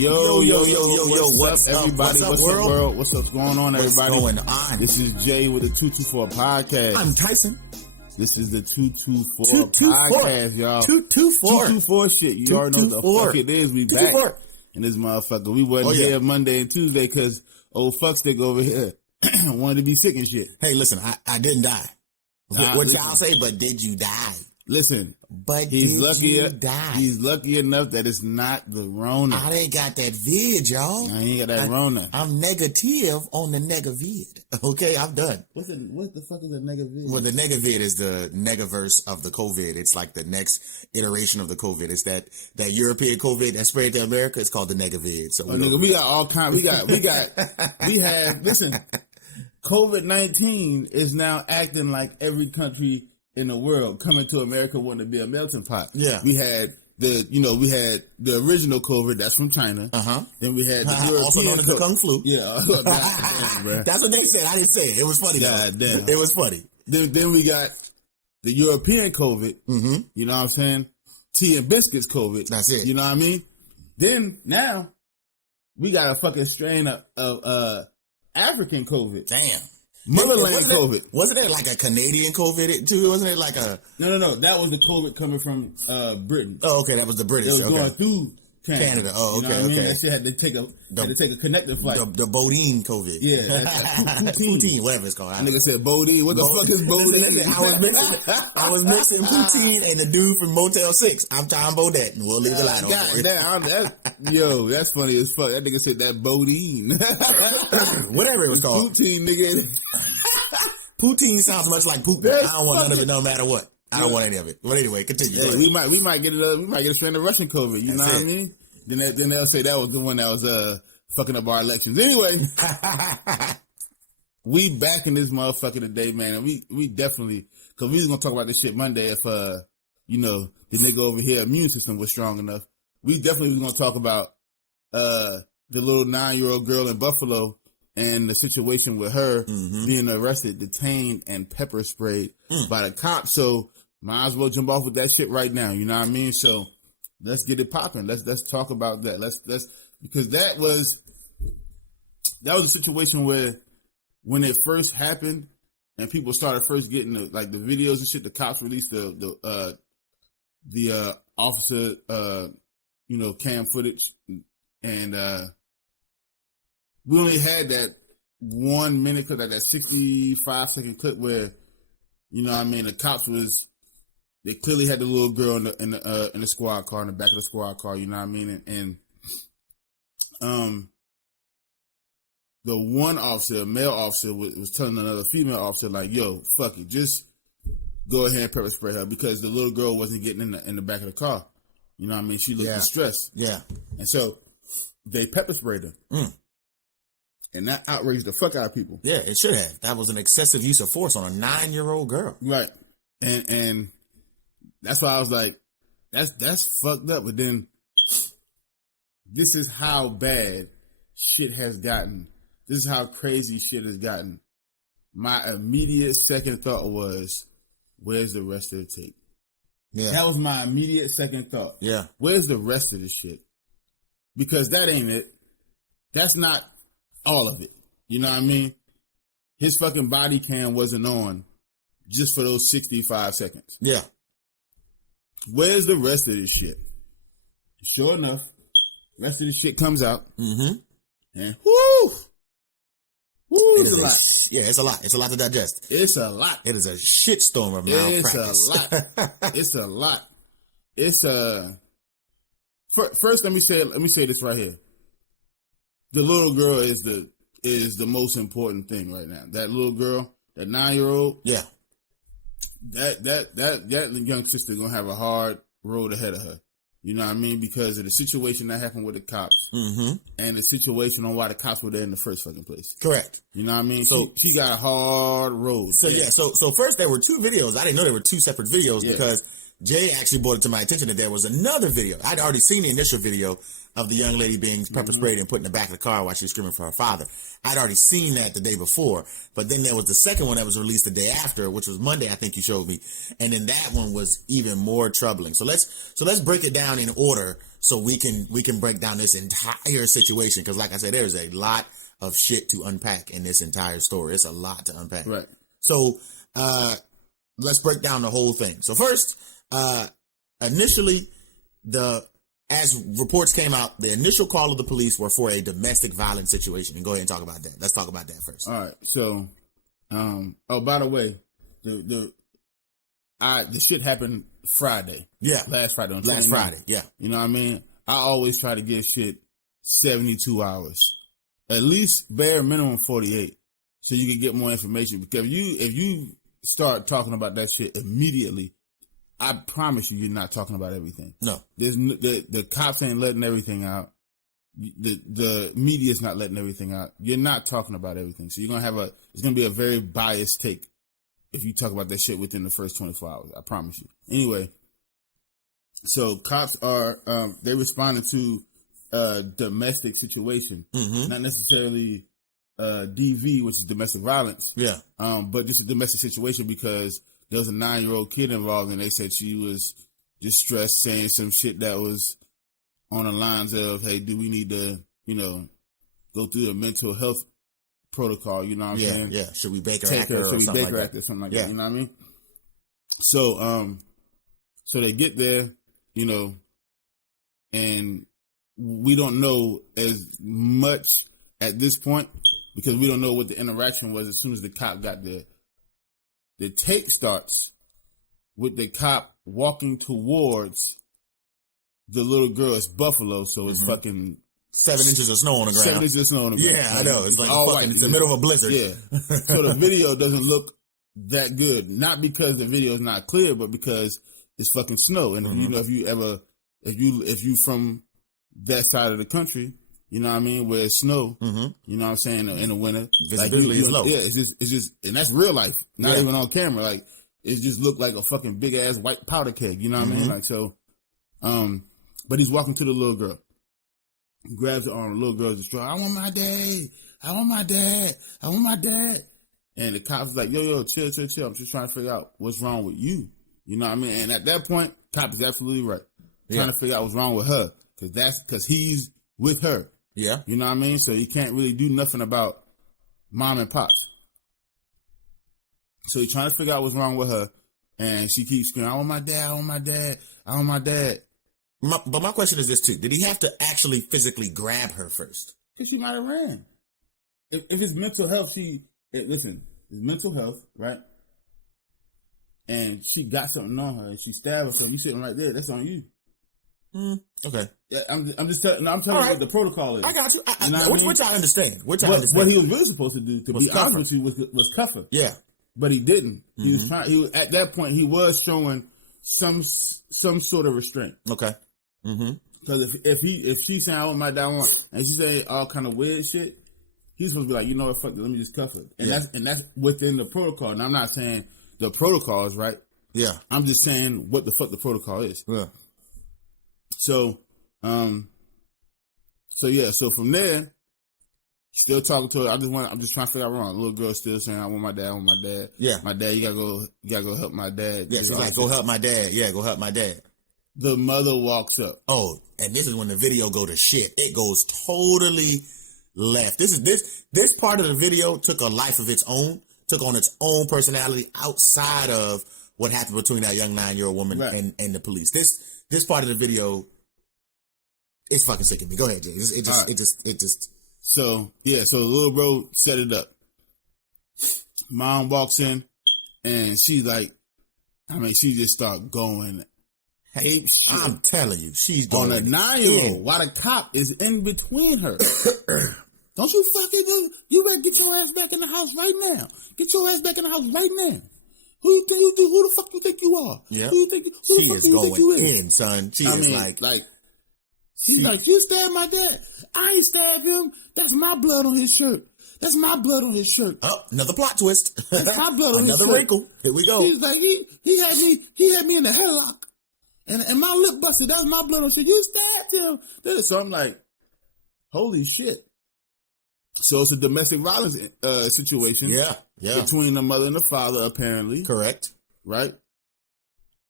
What's up, everybody? What's up, world? What's going on, everybody? What's going on? This is Jay with the 224 podcast. I'm Tyson. This is the 224 podcast, y'all. 224 shit. You already know what the fuck it is. We back in this motherfucker. We wasn't here Monday and Tuesday because old fuckstick over here wanted to be sick and shit. Hey, listen, I didn't die. What y'all say? But did you die? Listen, but he's lucky. Die? He's lucky enough that it's not the Rona. I ain't got that vid, y'all. I ain't got that Rona. I'm negative on the negavid. Okay, I'm done. What the fuck is a negavid? Well, the negavid is the negaverse of the COVID. It's like the next iteration of the COVID. It's that European COVID that spread to America. It's called the negavid. So we got all kinds. Listen, COVID-19 is now acting like every country in the world coming to America wanting to be a melting pot. Yeah. We had the original COVID, that's from China. Then we had the European also known as the Kung Flu. Yeah. That's what they said. I didn't say it. It was funny. God damn. It was funny. Then we got the European COVID. Mm-hmm. You know what I'm saying? Tea and biscuits COVID. That's it. You know what I mean? Then now we got a fucking strain of African COVID. Damn. Motherland COVID. Wasn't it like a Canadian COVID too? Wasn't it like a... No. That was the COVID coming from Britain. Oh, okay. That was the British. It was going through Canada. Oh, okay. You know what I mean? That shit had to take a connecting flight. The Bodine COVID. Yeah. That's poutine, whatever it's called. That nigga said Bodine. What the fuck is Bodine? I was mixing poutine and the dude from Motel 6. I'm Tom Bodette, and we'll leave the light on. Yo, that's funny as fuck. That nigga said that Bodine. Whatever it was called. Poutine, nigga. Poutine sounds much like poop. I don't want none of it no matter what. I don't want any of it. But anyway, continue. Hey, we might get a strain of Russian COVID. You know what I mean? Then they'll say that was the one that was fucking up our elections. Anyway, we back in this motherfucker today, man, and we definitely, because we was gonna talk about this shit Monday if the nigga over here immune system was strong enough. We definitely was gonna talk about the little 9-year-old girl in Buffalo and the situation with her being arrested, detained, and pepper sprayed by the cops. So might as well jump off with that shit right now. You know what I mean? So let's get it popping. Let's talk about that. Let's because that was a situation where when it first happened and people started first getting the videos and shit, the cops released the officer cam footage, and we only had that 1 minute clip, that 65-second clip where, you know what I mean, the cops they clearly had the little girl in the squad car, in the back of the squad car, you know what I mean? And the one officer, a male officer, was telling another female officer, like, yo, fuck it, just go ahead and pepper spray her, because the little girl wasn't getting in the back of the car. You know what I mean? She looked distressed. Yeah. And so they pepper sprayed her. And that outraged the fuck out of people. Yeah, it should have. That was an excessive use of force on a 9-year-old girl. Right. And that's why I was like, that's fucked up. But then this is how bad shit has gotten. This is how crazy shit has gotten. My immediate second thought was, where's the rest of the tape? Yeah. That was my immediate second thought. Yeah. Where's the rest of the shit? Because that ain't it. That's not all of it. You know what I mean? His fucking body cam wasn't on just for those 65 seconds. Yeah. Where's the rest of this shit? Sure enough, the rest of this shit comes out. And whoo! It's a lot. Yeah, it's a lot. It's a lot to digest. It's a lot. It is a shitstorm of malpractice. It's a lot. It's a lot. It's First, let me say this right here. The little girl is the most important thing right now. That little girl, that 9-year-old. Yeah. That young sister gonna have a hard road ahead of her. You know what I mean? Because of the situation that happened with the cops, and the situation on why the cops were there in the first fucking place. Correct. You know what I mean? So she got a hard road. So yeah. So first there were two videos. I didn't know there were two separate videos because Jay actually brought it to my attention that there was another video. I'd already seen the initial video of the young lady being pepper sprayed and put in the back of the car while she was screaming for her father. I'd already seen that the day before, but then there was the second one that was released the day after, which was Monday, I think you showed me, and then that one was even more troubling. So let's break it down in order so we can break down this entire situation, because like I said, there's a lot of shit to unpack in this entire story. It's a lot to unpack. Right. So let's break down the whole thing. So first, initially, as reports came out, the initial call of the police were for a domestic violence situation. And go ahead and talk about that. Let's talk about that first. All right. So, by the way, the shit happened Friday. Yeah. Last Friday. Last Friday. Yeah. You know what I mean? I always try to give shit 72 hours. At least bare minimum 48. So you can get more information. Because if you start talking about that shit immediately, I promise you're not talking about everything. No. The cops ain't letting everything out. The media's not letting everything out. You're not talking about everything. So you're going to it's going to be a very biased take if you talk about that shit within the first 24 hours. I promise you. Anyway, so cops are, they responding to a domestic situation, not necessarily DV, which is domestic violence. Yeah. But just a domestic situation because there was a 9-year-old kid involved, and they said she was distressed, saying some shit that was on the lines of, hey, do we need to, go through a mental health protocol, you know what I'm saying? Yeah, should we Baker Act her or something like that? Something like that, you know what I mean? So, so they get there, and we don't know as much at this point because we don't know what the interaction was as soon as the cop got there. The tape starts with the cop walking towards the little girl. It's Buffalo, so it's fucking 7 inches of snow on the ground. 7 inches of snow on the ground. Yeah, I know. It's like all fucking, it's the middle of a blizzard. Yeah. So the video doesn't look that good. Not because the video is not clear, but because it's fucking snow. And if you from that side of the country, you know what I mean, where it's snow, you know what I'm saying, in the winter. Visibility is low. Yeah, it's just, and that's real life, not even on camera. Like, it just looked like a fucking big ass white powder keg, you know what I mean? Like, so, but he's walking to the little girl. He grabs her arm, the little girl's distraught. I want my dad. I want my dad. I want my dad. And the cop's like, yo, chill. I'm just trying to figure out what's wrong with you. You know what I mean? And at that point, cop is absolutely right. Trying to figure out what's wrong with her. Cause he's with her. Yeah. You know what I mean? So he can't really do nothing about mom and pops. So he's trying to figure out what's wrong with her. And she keeps screaming, I want my dad, I want my dad, I want my dad. But my question is this too. Did he have to actually physically grab her first? Because she might have ran. If it's mental health, it's mental health, right? And she got something on her and she stabbed her, so you sitting right there, that's on you. Okay. Yeah, I'm just telling you what the protocol is. I got you. Which I understand. What he was really supposed to do, to be honest with you, was cuff her. Yeah. But he didn't. He was at that point, he was showing some sort of restraint. Okay. Because if she's saying I want my dad, and she's saying all kind of weird shit, he's supposed to be like, you know what, fuck it, let me just cuff her. And that's within the protocol. And I'm not saying the protocol is right. Yeah. I'm just saying what the fuck the protocol is. Yeah. So, so from there, still talking to her. I'm just trying to figure out wrong. Little girl still saying, I want my dad. Yeah. My dad, you gotta go help my dad. Yeah, she's like, go help my dad. Yeah, go help my dad. The mother walks up. Oh, and this is when the video go to shit. It goes totally left. This part of the video took a life of its own, took on its own personality outside of what happened between that young 9-year-old woman and the police. This part of the video, it's fucking sick of me. Go ahead, Jay. It just. So the little bro set it up. Mom walks in, and she's like, she just start going. Hey, I'm telling you, she's going on a 9-year-old while the cop is in between her. Don't you fucking do? You better get your ass back in the house right now. Get your ass back in the house right now. Who the fuck you think you are? Yeah. Who she is going in, son. She's like, you stabbed my dad. I ain't stabbed him. That's my blood on his shirt. That's my blood on his shirt. Oh, another plot twist. That's my blood on his shirt. Another wrinkle. Here we go. He's like, he had me in the headlock. And my lip busted. That was my blood on shit. You stabbed him. So I'm like, holy shit. So it's a domestic violence situation. Yeah. Between the mother and the father, apparently. Correct. Right?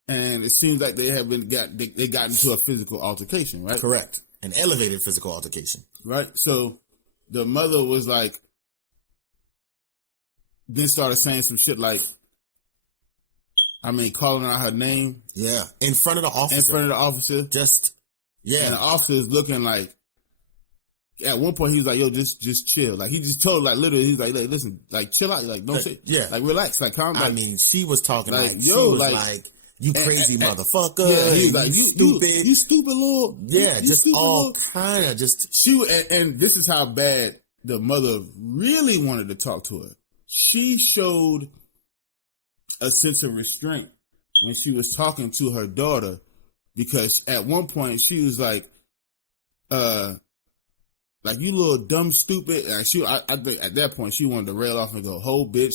And it seems like they have they got into a physical altercation, right? Correct. An elevated physical altercation. Right? So the mother was like, then started saying some shit like, calling out her name. Yeah. In front of the officer. Just, yeah. And the officer is looking like, at one point he was like, yo, just chill. Like he just told, like, literally, he's like, listen, like, chill out. Like, don't say, like, relax. Like, calm down. She was talking like yo, she was like you crazy motherfucker. Yeah, he was like, you stupid. You stupid little. Yeah, you just all kind of just. And this is how bad the mother really wanted to talk to her. She showed a sense of restraint when she was talking to her daughter, because at one point she was like you little dumb stupid. And I think at that point she wanted to rail off and go, ho bitch,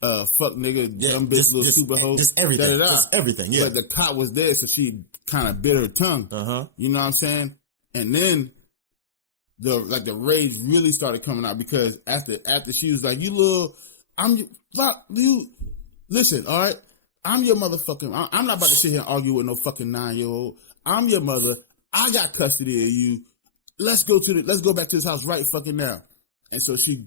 fuck nigga, dumb bitch, little stupid hoe, just everything, just everything. Yeah, but the cop was there, so she kind of bit her tongue. You know what I'm saying? And then the rage really started coming out, because after she was like, listen, all right, I'm your motherfucking, I'm not about to sit here and argue with no fucking 9-year-old. I'm your mother. I got custody of you. Let's go back to this house right fucking now. And so she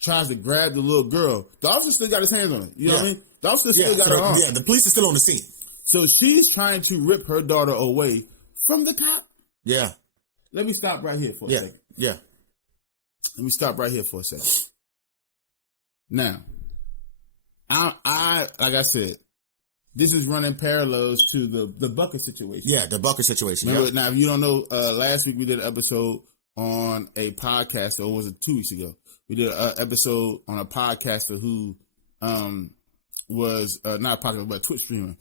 tries to grab the little girl. The officer still got his hands on her. You know what I mean? The officer still got her arm. Yeah, the police are still on the scene. So she's trying to rip her daughter away from the cop. Yeah. Let me stop right here for a second. Yeah. Let me stop right here for a second. Now, I like I said, this is running parallels to the bucket situation. Yeah, the bucket situation. Remember, now, if you don't know, last week we did an episode on a podcaster, or was it 2 weeks ago? We did an episode on a podcaster who was not a podcaster, but a Twitch streamer,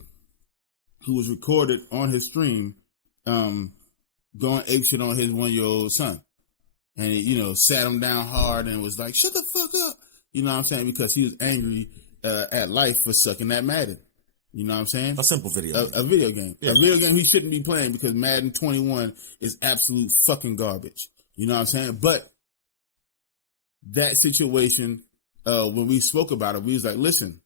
who was recorded on his stream going apeshit on his 1-year-old son. And he, sat him down hard and was like, shut the fuck up. You know what I'm saying? Because he was angry at life for sucking that Madden. You know what I'm saying? A simple video game. A video game. Yeah. A video game he shouldn't be playing, because Madden 21 is absolute fucking garbage. You know what I'm saying? But that situation, when we spoke about it, we was like, listen,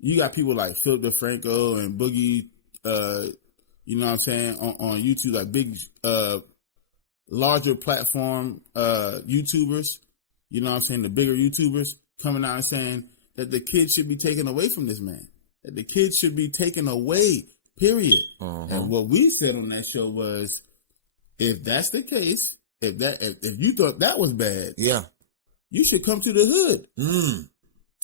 you got people like Philip DeFranco and Boogie, you know what I'm saying, on YouTube, like big, larger platform YouTubers, you know what I'm saying, the bigger YouTubers coming out and saying that the kid should be taken away from this man. That the kid should be taken away, period. And what we said on that show was, if that's the case, if you thought that was bad, you should come to the hood.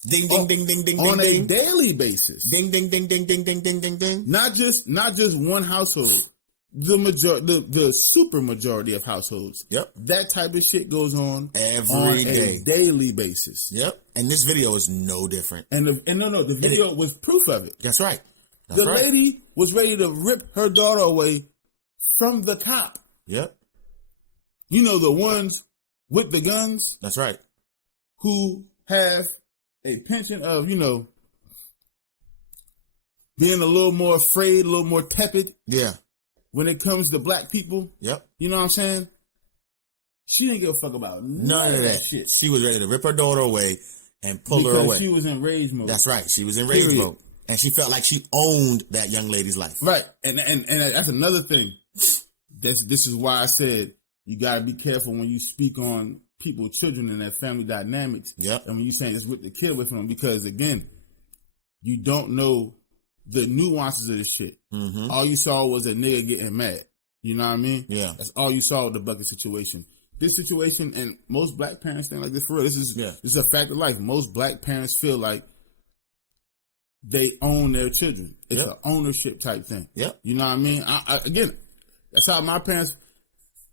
Ding ding ding ding ding on ding, a daily basis. Ding ding ding ding ding ding ding ding ding. Not just one household. The super majority of households. Yep. That type of shit goes on every day, a daily basis. Yep. And this video is no different. And the video was proof of it. That's right. The lady was ready to rip her daughter away from the cop. Yep. You know, the ones with the guns. That's right. Who have a penchant of, being a little more afraid, a little more tepid. Yeah. When it comes to black people. Yep. You know what I'm saying? She didn't give a fuck about none of that shit. She was ready to rip her daughter away and pull her away. Because she was in rage mode. That's right. She was in rage mode. And she felt like she owned that young lady's life. Right. And that's another thing. This is why I said you got to be careful when you speak on people, children, and their family dynamics. Yep. And when you're saying just rip the kid away from them, because, again, you don't know the nuances of this shit. All you saw was a nigga getting mad. You know what I mean? Yeah. That's all you saw with the bucket situation. This situation, and most black parents think like this for real. This is a fact of life. Most black parents feel like they own their children. It's an ownership type thing. Yep. You know what I mean? Again, that's how my parents.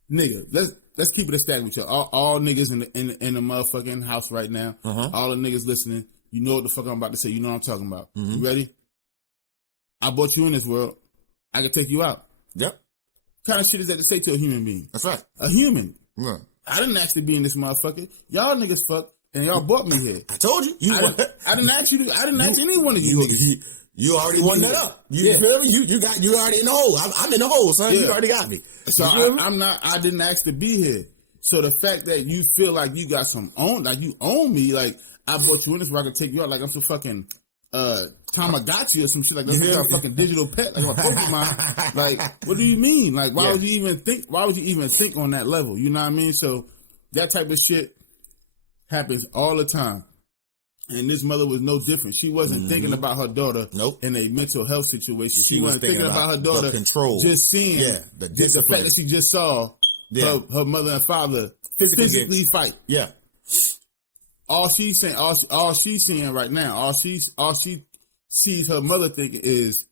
Nigga, let's keep it a stack with you. All niggas in the motherfucking house right now. All the niggas listening. You know what the fuck I'm about to say. You know what I'm talking about. You ready? I brought you in this world. I can take you out. Yep. What kind of shit is that to say to a human being? That's right. A human. Yeah. I didn't actually be in this motherfucker. Y'all niggas fuck, and y'all brought me here. I told you. I didn't ask you. I didn't ask any one of you niggas. You already won that up. You feel me? You already in the hole. I'm in the hole, son. You already got me. So I didn't ask to be here. So the fact that you feel like you got you own me, like I brought you in this where I can take you out like I'm some fucking Tamagotchi or some shit like that. Some fucking digital pet, like a Pokemon. Like, what do you mean? Like, why would you even think? Why would you even think on that level? You know what I mean? So that type of shit happens all the time. And this mother was no different. She wasn't thinking about her daughter in a mental health situation. She wasn't thinking about her daughter just seeing the fact that she just saw her mother and father physically fight. Yeah. All she's seeing right now, all she sees her mother thinking is,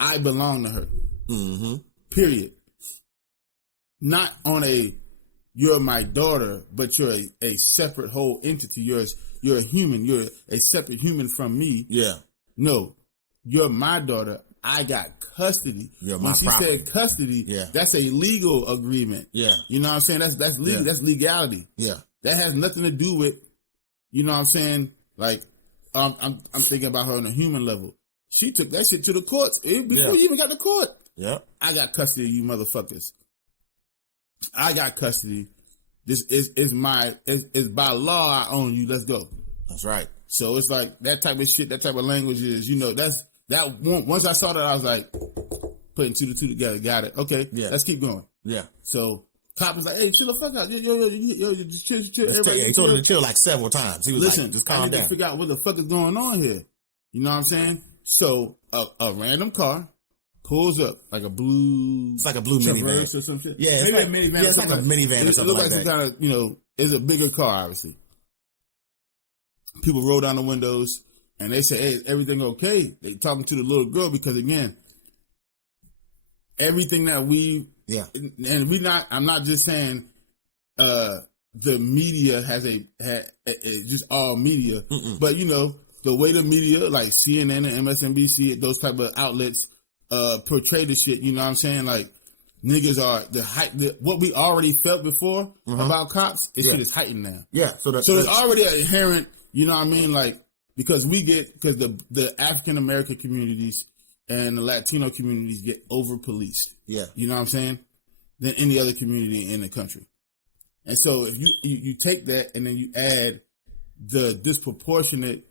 I belong to her. Mm-hmm. Period. Not on a you're my daughter, but you're a separate whole entity. You're a human. You're a separate human from me. Yeah. No, you're my daughter. I got custody. You're my when she property. said custody, that's a legal agreement. Yeah. You know what I'm saying? That's legal. That's legality. Yeah. That has nothing to do with, you know what I'm saying? Like, I'm thinking about her on a human level. She took that shit to the courts before you even got to court. Yeah. I got custody of you motherfuckers. I got custody. This is by law I own you. Let's go. That's right. So it's like that type of shit, that type of language is, that one. Once I saw that, I was like, putting 2 to 2 together. Got it. Okay. Yeah. Let's keep going. Yeah. So cop was like, hey, chill the fuck out. Yo, just chill. He told her to chill like several times. He was like, just calm down. I need to figure out what the fuck is going on here. You know what I'm saying? So a random car pulls up like a blue. It's like a blue minivan or some shit. Yeah, maybe a minivan. Yeah, it's like a minivan or something like that. It looks like some kind of, it's a bigger car, obviously. People roll down the windows and they say, hey, is everything okay? They talking to the little girl because, again, everything that and I'm not just saying the media has just all media, but, the way the media, like CNN and MSNBC, those type of outlets, portray the shit, you know what I'm saying? Like, niggas are what we already felt before about cops, shit is heightened now. Yeah. So there's already an inherent, you know what I mean? Like, because the African American communities and the Latino communities get over policed. Yeah. You know what I'm saying? Than any other community in the country. And so if you take that and then you add the disproportionate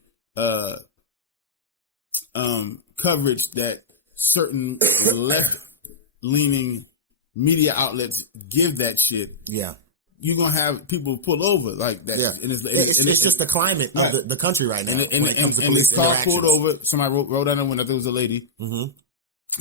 coverage that certain left-leaning media outlets give that shit, you're gonna have people pull over like that. Yeah, and it's just the climate of the country right now. And the car pulled over. Somebody rolled down the window. I think it was a lady, and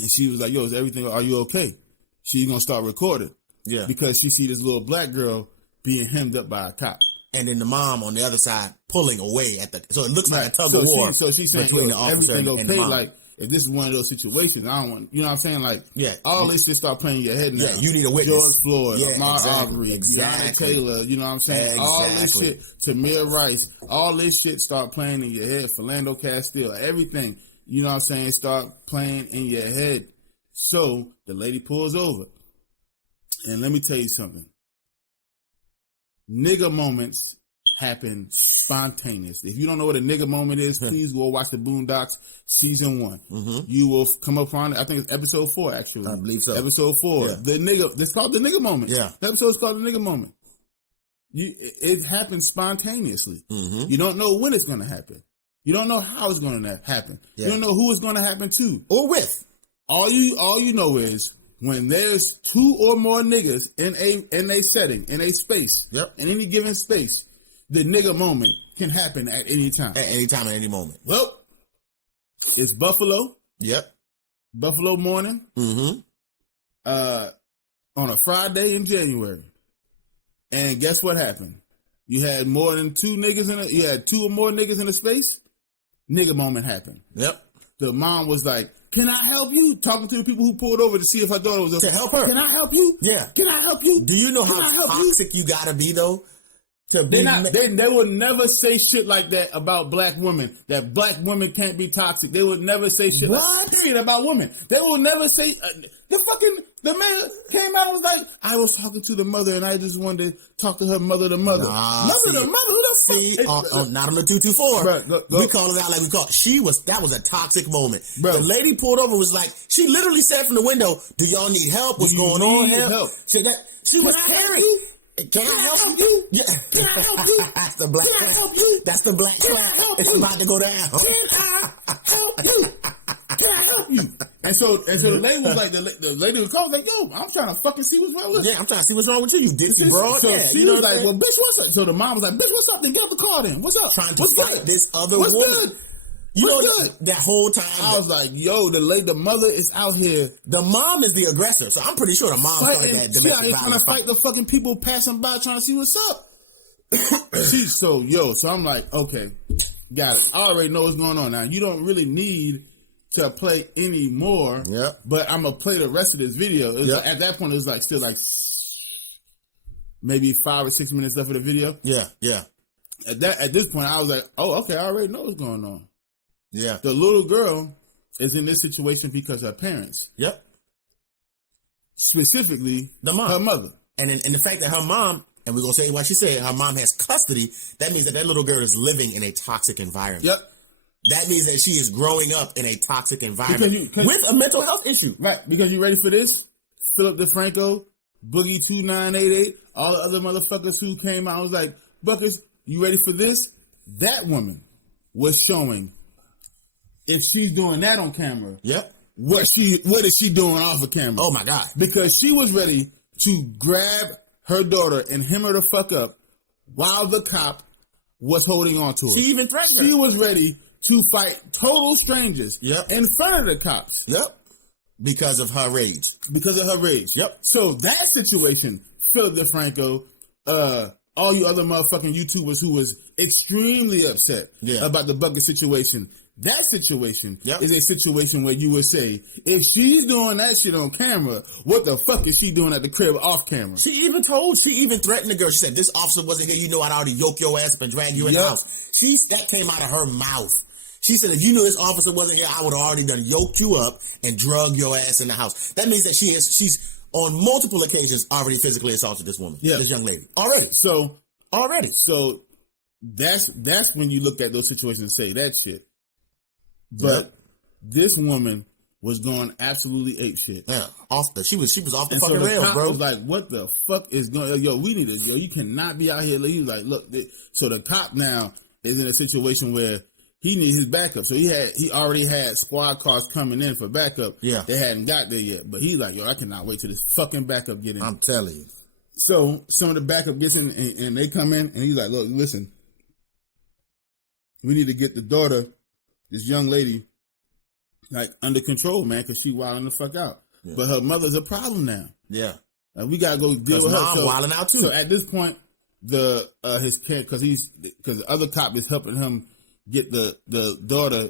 she was like, "Yo, is everything? Are you okay?" She's gonna start recording, because she see this little black girl being hemmed up by a cop. And then the mom on the other side pulling away so it looks like a tug of war. So she's saying, between the officer everything and the mom. Like, if this is one of those situations, I don't want, you know what I'm saying? Like, all this shit start playing in your head now. Yeah, you need a witness. George Floyd, Ahmaud Arbery, Breonna Taylor, you know what I'm saying? All this shit, Tamir Rice, all this shit start playing in your head. Philando Castile, everything, you know what I'm saying, start playing in your head. So the lady pulls over. And let me tell you something. Nigga moments happen spontaneously. If you don't know what a nigga moment is, please go watch the Boondocks season 1. You will come upon it. I think it's episode 4, actually. I believe so. Episode 4. Yeah. It's called the nigga moment. Yeah. The episode's called the nigga moment. It happens spontaneously. You don't know when it's going to happen. You don't know how it's going to happen. Yeah. You don't know who it's going to happen to. Or with. All you know is when there's 2 or more niggas in a setting, in a space, in any given space, the nigga moment can happen at any time. At any time, at any moment. Well, it's Buffalo. Yep. Buffalo morning. On a Friday in January. And guess what happened? You had more than 2 niggas you had 2 or more niggas in a space. Nigga moment happened. Yep. The mom was like, "Can I help you?" Talking to the people who pulled over to see if her daughter was okay. To help her. Can I help you? Yeah. Can I help you? Do you know how toxic you gotta be though? They would never say shit like that about black women. That black women can't be toxic. They would never say shit period about women. They will never say the man came out and was like, I was talking to the mother and I just wanted to talk to her mother to mother. Who the fuck? Not on the 224. We call it out like we call it. That was a toxic moment. Bro. The lady pulled over, was like, she literally said from the window, do y'all need help? What's going on? Help. So that she was carrying. Can I help you? Yeah. Can I help you? That's the black clown. That's the black clown. It's about to go down. Can I help you? Can I help you? And so the lady was like, the lady was calling like, yo, I'm trying to fucking see what's wrong with you. Yeah, I'm trying to see what's wrong with you, ditzy broad. So she was like, well, bitch, what's up? So the mom was like, bitch, what's up? Then get out the car then. What's up? Trying to fight this other woman. Good? You know, that whole time I was like, yo, the mother is out here. The mom is the aggressor, so I'm pretty sure the mom started that domestic violence. Trying to fight the fucking people passing by, trying to see what's up. So I'm like, okay, got it. I already know what's going on now. You don't really need to play any more. Yeah. But I'm gonna play the rest of this video. Like, at that point, it was like still like maybe 5 or 6 minutes left of the video. Yeah. At this point, I was like, oh, okay, I already know what's going on. Yeah. The little girl is in this situation because her parents. Yep. Specifically, her mother. And the fact that her mom, and we're going to say what she said, her mom has custody, that means that little girl is living in a toxic environment. Yep. That means that she is growing up in a toxic environment with a mental health issue. Right. Because you ready for this? Philip DeFranco, Boogie 2988, all the other motherfuckers who came out was like, Buckers, you ready for this? That woman was showing, if she's doing that on camera, what is she doing off of camera? Oh my God. Because she was ready to grab her daughter and hem her the fuck up while the cop was holding on to her. She even threatened her. She was ready to fight total strangers in front of the cops. Yep. Because of her rage. Yep. So that situation, Philip DeFranco, all you other motherfucking YouTubers who was extremely upset about the bucket situation. That situation is a situation where you would say, if she's doing that shit on camera, what the fuck is she doing at the crib off camera? She even threatened the girl. She said, this officer wasn't here. You know I'd already yoke your ass up and drag you in the house. That came out of her mouth. She said, if you knew this officer wasn't here, I would have already done yoked you up and drug your ass in the house. That means that she's on multiple occasions already physically assaulted this woman, this young lady. Already. So that's when you look at those situations and say that shit. But this woman was going absolutely ape shit. Yeah, she was off the fucking rails, bro. Was like, what the fuck is going on? Yo, we need to go. You cannot be out here. He was like, look. So the cop now is in a situation where he needs his backup. So he already had squad cars coming in for backup. Yeah. They hadn't got there yet. But he's like, yo, I cannot wait till this fucking backup get in. I'm telling you. So some of the backup gets in and they come in and he's like, look, listen. We need to get the daughter, this young lady, like under control, man, because she wilding the fuck out. Yeah. But her mother's a problem now. Yeah. We gotta go deal with her. Mom wilding out too. So at this point, the other cop is helping him get the daughter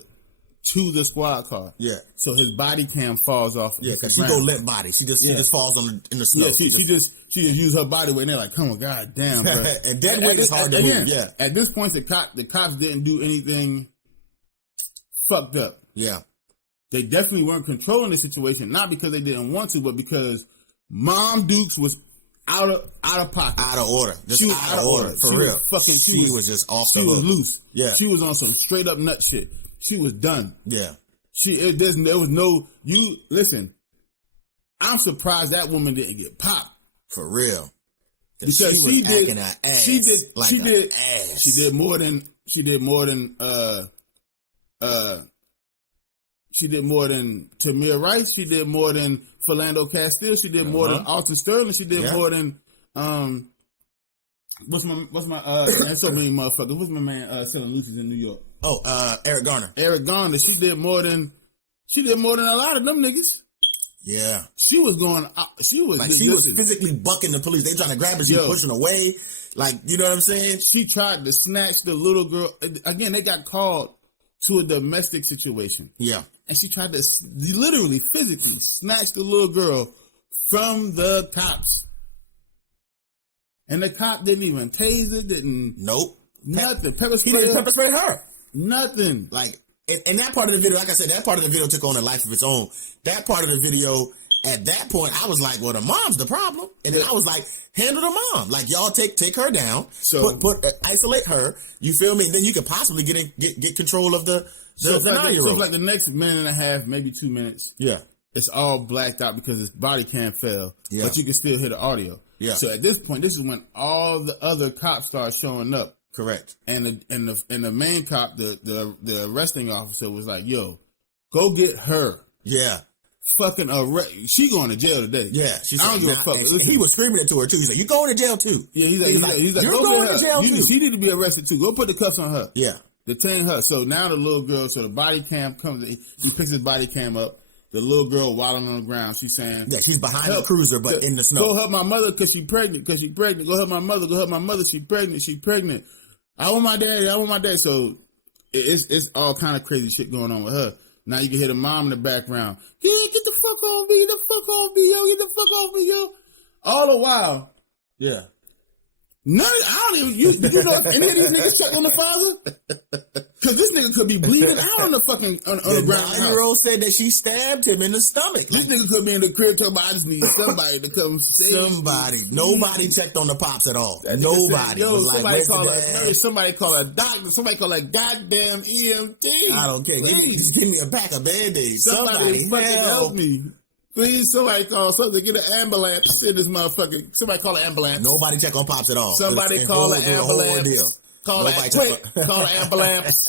to the squad car. Yeah. So his body cam falls off. Yeah, because she go limp body. She just falls in the snow. Yeah, she just used her body weight and they're like, come on, god damn, bro. And dead weight is hard to move. Yeah. At this point the cops didn't do anything fucked up. Yeah. They definitely weren't controlling the situation, not because they didn't want to, but because Mom Dukes was out of pocket. Out of order. She was out of order. For real. She was just off the hook. She was loose. Yeah. She was on some straight up nut shit. She was done. Yeah. There was no, listen, I'm surprised that woman didn't get popped. For real. Because she was acting her ass. She did more than Tamir Rice. She did more than Philando Castile. She did more than Alton Sterling. She did more than what's my and so many motherfuckers. What's my man selling Lucy's in New York? Oh, Eric Garner. She did more than a lot of them niggas. Yeah. She was going. She was physically bucking the police. They trying to grab her. She was pushing away. Like, you know what I'm saying? She tried to snatch the little girl. Again, they got called to a domestic situation. Yeah. And she tried to literally, physically snatch the little girl from the cops. And the cop didn't even tase it, didn't. Nope. Nothing. Pepper He didn't spray. pepper spray her. Nothing. Like, and that part of the video, like I said, that part of the video took on a life of its own. That part of the video, at that point, I was like, well, the mom's the problem. And then I was like, handle the mom. Like, y'all take her down. So isolate her. You feel me? Then you could possibly get control of the 9-year-old. So it's like the next minute and a half, maybe 2 minutes. Yeah. It's all blacked out because his body cam fell. Yeah. But you can still hear the audio. Yeah. So at this point, this is when all the other cops start showing up. Correct. And the main cop, the arresting officer was like, yo, go get her. Yeah. Fucking arrest. She going to jail today. Yeah. I don't give a fuck. He was screaming it to her too. He's like, you going to jail too. Yeah, he's like, you're go going get her. to jail too. She need to be arrested too. Go put the cuffs on her. Yeah. Detain her. So now the little girl, so the body cam comes, he picks his body cam up. The little girl waddling on the ground. She's saying, yeah, she's behind the cruiser, but in the snow. Go help my mother because she's pregnant. Go help my mother. Go help my mother. She's pregnant. I want my daddy. So it's all kind of crazy shit going on with her. Now you can hear the mom in the background. Yeah, get the fuck off me. Get the fuck off me, yo. Get the fuck off me, yo. All the while. Yeah. I don't even, did you know if any of these niggas checked on the father? Because this nigga could be bleeding out on the fucking, on the ground. The 9-year-old said that she stabbed him in the stomach. This nigga could be in the crib talking about, I just need somebody to come save somebody. me. Nobody checked on the pops at all. Nobody. Yo, was somebody like, call a nurse, somebody call a doctor, somebody call a goddamn EMT. I don't care. Give me a pack of Band-Aids. Somebody fucking help me. Please, somebody call something. Get an ambulance in this motherfucker. Somebody call an ambulance. Nobody check on pops at all. Somebody call an ambulance. Call an ambulance.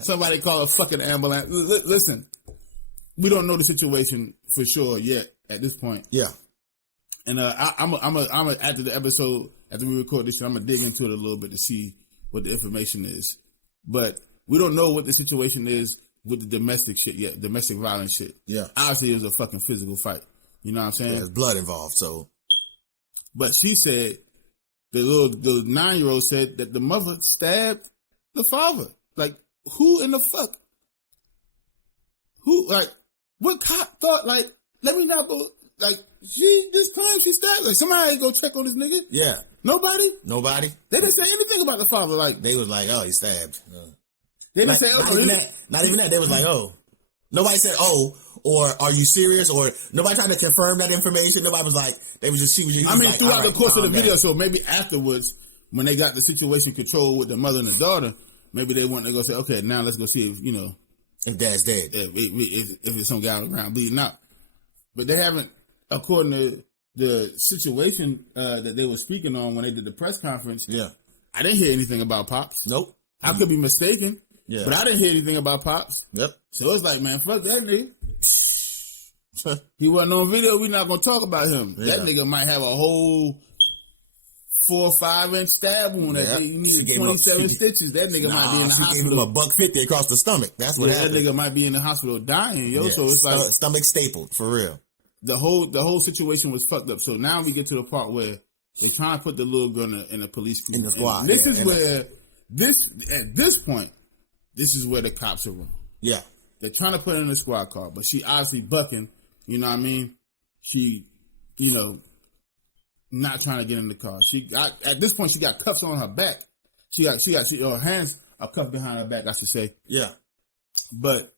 Somebody call a fucking ambulance. Listen, we don't know the situation for sure yet at this point. Yeah. And I'm after the episode, after we record this, I'm gonna dig into it a little bit to see what the information is. But we don't know what the situation is with the domestic shit yet, domestic violence shit. Yeah. Obviously, it was a fucking physical fight. You know what I'm saying? There's blood involved, so. But she said, the 9-year-old said that the mother stabbed the father. Like, who in the fuck? Who, like, what cop thought, like, let me not go, like, she just claimed she stabbed. Like, somebody go check on this nigga. Yeah. Nobody? They didn't say anything about the father. Like, they was like, oh, he stabbed. They didn't say, not even that. They was like, oh. Nobody said, oh, or are you serious? Or nobody tried to confirm that information. Nobody was like, she was like, throughout the course of the video, so maybe afterwards, when they got the situation controlled with the mother and the daughter, maybe they want to go say, okay, now let's go see if, you know. If dad's dead. If it's some guy on the ground bleeding out. But they haven't, according to the situation that they were speaking on when they did the press conference. Yeah. I didn't hear anything about Pops. Nope. I could be mistaken. Yeah. But I didn't hear anything about Pops. Yep. So it's like, man, fuck that nigga. He wasn't on video. We're not going to talk about him. Yeah. That nigga might have a whole 4 or 5 inch stab wound. That he needed 27 stitches. That nigga might be in the hospital. Gave him a $150 across the stomach. That's what happened. That nigga might be in the hospital dying, yo. Yeah. So it's like stomach stapled for real. The whole situation was fucked up. So now we get to the part where they're trying to put the little girl in the police group. In the squad. And this is where at this point, this is where the cops are wrong. Yeah. They're trying to put her in the squad car, but she obviously bucking, you know what I mean? She, you know, not trying to get in the car. At this point, she got cuffs on her back. Her hands are cuffed behind her back, I should say. Yeah. But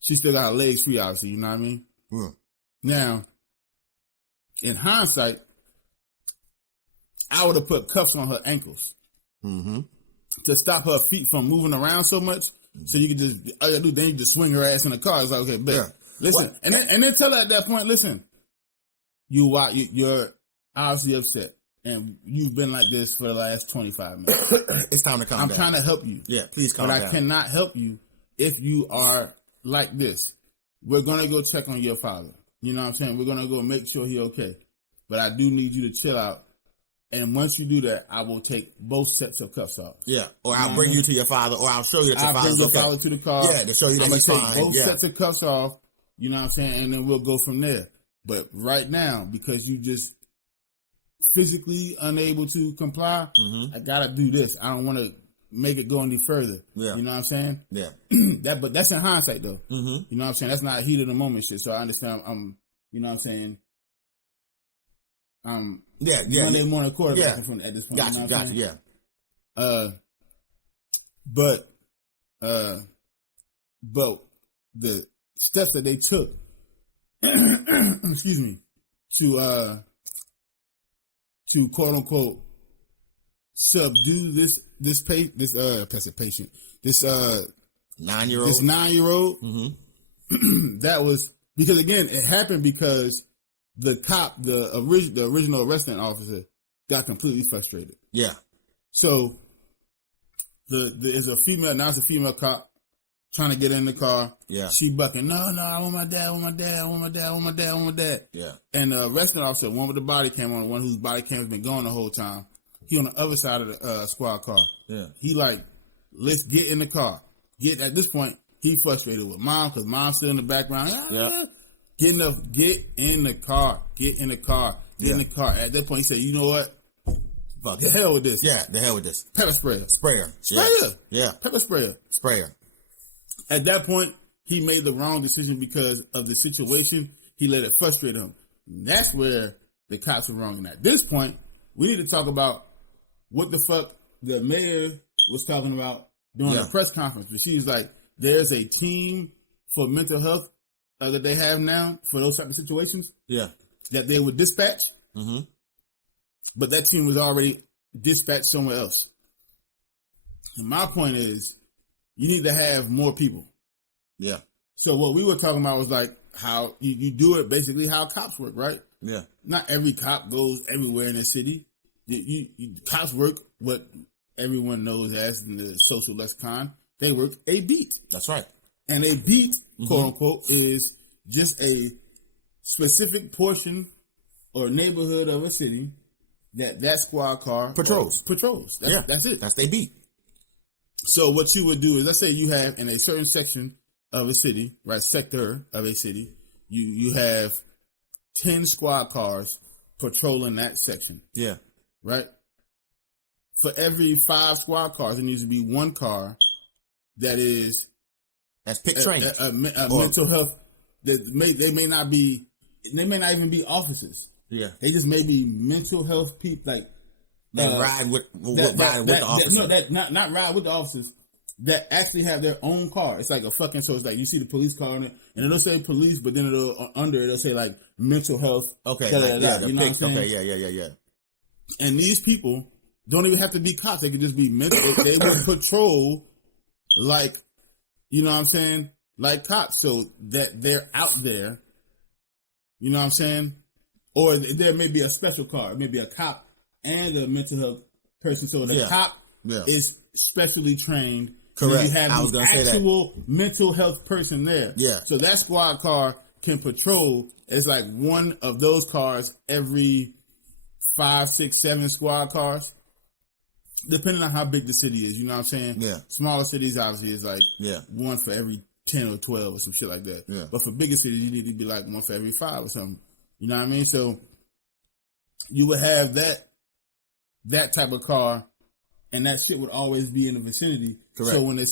she still got her legs free, obviously, you know what I mean? Mm. Now, in hindsight, I would have put cuffs on her ankles to stop her feet from moving around so much. So you could just, all you do, then you just swing her ass in the car. It's like, okay, bet. Yeah. Listen, and then tell her at that point, listen, you're obviously upset, and you've been like this for the last 25 minutes. It's time to calm down. I'm trying to help you. Yeah, please calm down. But I cannot help you if you are like this. We're going to go check on your father. You know what I'm saying? We're going to go make sure he's okay. But I do need you to chill out. And once you do that, I will take both sets of cuffs off. Yeah, or I'll bring you to your father, or I'll show you that your father's okay. I'll bring your father to the car. Yeah, to show you that he's fine. I'm going to take both sets of cuffs off, you know what I'm saying, and then we'll go from there. But right now, because you just physically unable to comply, I got to do this. I don't want to make it go any further. Yeah. You know what I'm saying? Yeah. But that's in hindsight, though. You know what I'm saying? That's not heat of the moment shit. So I understand. You know what I'm saying? Monday morning quarterbacking Yeah. from at this point. Gotcha. Yeah. But the steps that they took, excuse me, to quote unquote subdue this 9-year-old. This 9-year-old. Mm-hmm. That was because again it happened because the cop, the original arresting officer, got completely frustrated. Yeah. So it's a female cop trying to get in the car. Yeah. She bucking, no, I want my dad. Yeah. And the arresting officer, one with the body cam on, one whose body cam has been going the whole time, he on the other side of the squad car. Yeah. He like, let's get in the car. At this point, he frustrated with mom because mom's still in the background. Yeah. Get in the car. In the car. At that point, he said, you know what? Fuck The hell with this. Yeah, the hell with this. Pepper sprayer. Sprayer. Yeah. Pepper sprayer. At that point, he made the wrong decision because of the situation. He let it frustrate him. That's where the cops are wrong. And at this point, we need to talk about what the fuck the mayor was talking about during the press conference. She was like, there's a team for mental health that they have now for those type of situations. Yeah. That they would dispatch. Mm-hmm. But that team was already dispatched somewhere else. And my point is, you need to have more people. Yeah. So what we were talking about was like how you do it basically how cops work, right? Yeah. Not every cop goes everywhere in the city. Cops work what everyone knows as in the social lexicon. They work a beat. That's right. And a beat, quote unquote, is just a specific portion or neighborhood of a city that squad car patrols. That's it. That's they beat. So what you would do is, let's say you have in a certain section of a city, right, sector of a city, you have 10 squad cars patrolling that section. Yeah. Right? For every 5 squad cars, there needs to be one car that's pick trained. A mental health. They may not even be officers. Yeah. They just may be mental health people, like ride with the officers. Not ride with the officers. That actually have their own car. It's like a fucking, so it's like you see the police car on it, and it'll say police, but then it'll say like mental health. Okay, you know what I'm saying? Okay, yeah. And these people don't even have to be cops. They could just be mental. They will patrol like, you know what I'm saying, like cops, so that they're out there. You know what I'm saying? Or there may be a special car, maybe a cop and a mental health person. So the cop is specially trained. Correct. You have I was the actual mental health person there. Yeah. So that squad car can patrol. It's like one of those cars every 5, 6, 7 squad cars, depending on how big the city is. You know what I'm saying? Yeah. Smaller cities obviously is like one for every 10 or 12 or some shit like that. Yeah. But for bigger cities, you need to be like one for every 5 or something. You know what I mean? So you would have that type of car, and that shit would always be in the vicinity. Correct. So when they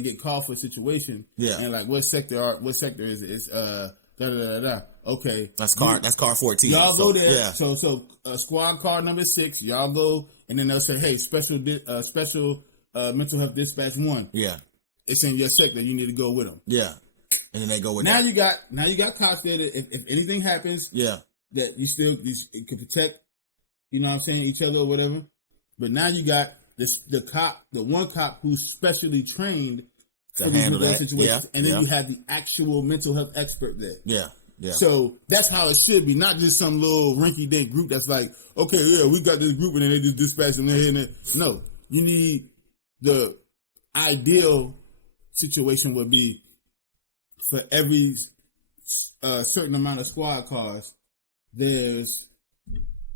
get called for a situation, and like what sector is it? It's Okay, that's car 14. Y'all go there. Yeah. So squad car number 6. Y'all go, and then they'll say, hey, special mental health dispatch 1. Yeah, it's in your sector. You need to go with them. Yeah, and then they go with now. You got cops there that if anything happens, that you can protect. You know what I'm saying, each other or whatever. But now you got the one cop who's specially trained to handle that situation, and then you have the actual mental health expert there. Yeah. So that's how it should be, not just some little rinky-dink group that's like, okay, we got this group, and then they just dispatch them here and there. No, you need the ideal situation would be for every certain amount of squad cars, there's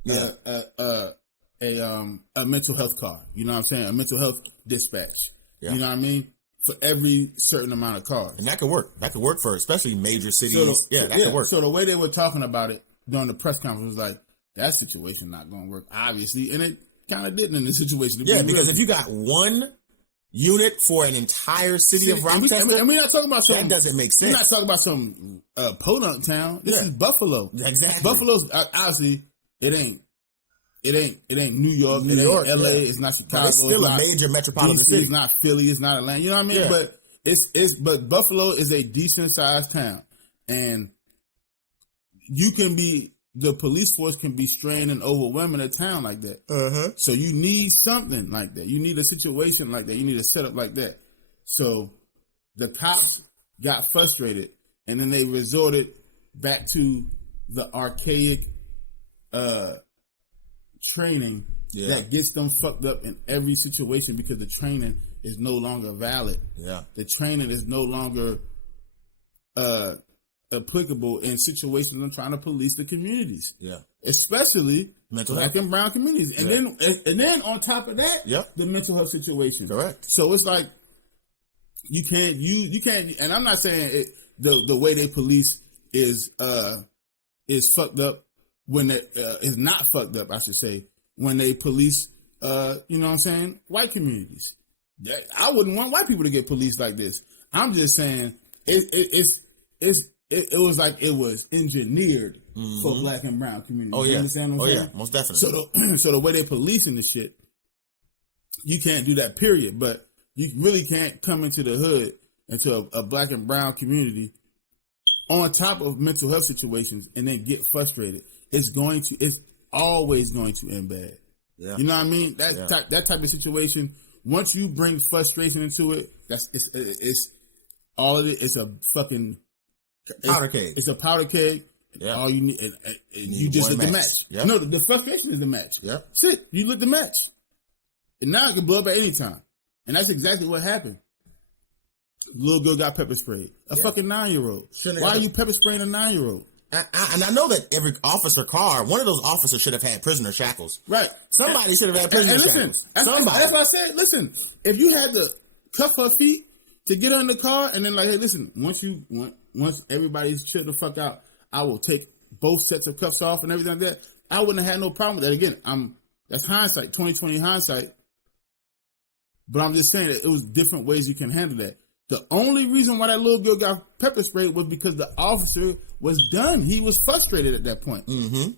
a mental health car. You know what I'm saying? A mental health dispatch. Yeah. You know what I mean? For every certain amount of cars. And that could work. That could work for especially major cities. That could work. So the way they were talking about it during the press conference was like, that situation not going to work, obviously. And it kind of didn't in this situation. Because if you got one unit for an entire city of Rochester, and we're not talking about that doesn't make sense. We're not talking about some podunk town. This is Buffalo. Exactly. Buffalo's, obviously, it ain't It ain't New York. New it York, ain't LA. yeah. It's not Chicago. But it's still a not major metropolitan DC, city. It's not Philly. It's not Atlanta. You know what I mean? Yeah. But but Buffalo is a decent sized town, and the police force can be strained and overwhelming a town like that. Uh-huh. So you need something like that. You need a situation like that. You need a setup like that. So the cops got frustrated, and then they resorted back to the archaic training that gets them fucked up in every situation because the training is no longer valid. Yeah. The training is no longer applicable in situations of trying to police the communities. Yeah. Especially mental black health and brown communities. And then on top of that, the mental health situation. Correct. So it's like you can't and I'm not saying the way they police is fucked up when it is not fucked up, I should say, when they police you know what I'm saying, white communities. I wouldn't want white people to get policed like this. I'm just saying it was like it was engineered for black and brown communities. Oh, you yeah. understand what I'm saying? Yeah, most definitely. So the way they policing the shit, you can't do that, period. But you really can't come into the hood, into a black and brown community on top of mental health situations and then get frustrated. It's always going to end bad. Yeah. You know what I mean? That type of situation, once you bring frustration into it, it's all of it is a fucking powder keg. It's a powder keg. Yeah. All you need, you just lit the match. Yep. No, the frustration is the match. Yep. Shit, you lit the match. And now it can blow up at any time. And that's exactly what happened. Little girl got pepper sprayed. A fucking 9-year-old. Why are you pepper spraying a 9-year-old? And I know that every officer car, one of those officers should have had prisoner shackles. Right. Somebody should have had prisoner shackles. Somebody. That's what I said. Listen, if you had to cuff her feet to get her in the car, and then like, hey, listen, once everybody's chill the fuck out, I will take both sets of cuffs off and everything like that. I wouldn't have had no problem with that. Again, that's hindsight, 2020 hindsight. But I'm just saying that it was different ways you can handle that. The only reason why that little girl got pepper sprayed was because the officer was done. He was frustrated at that point. Mm-hmm.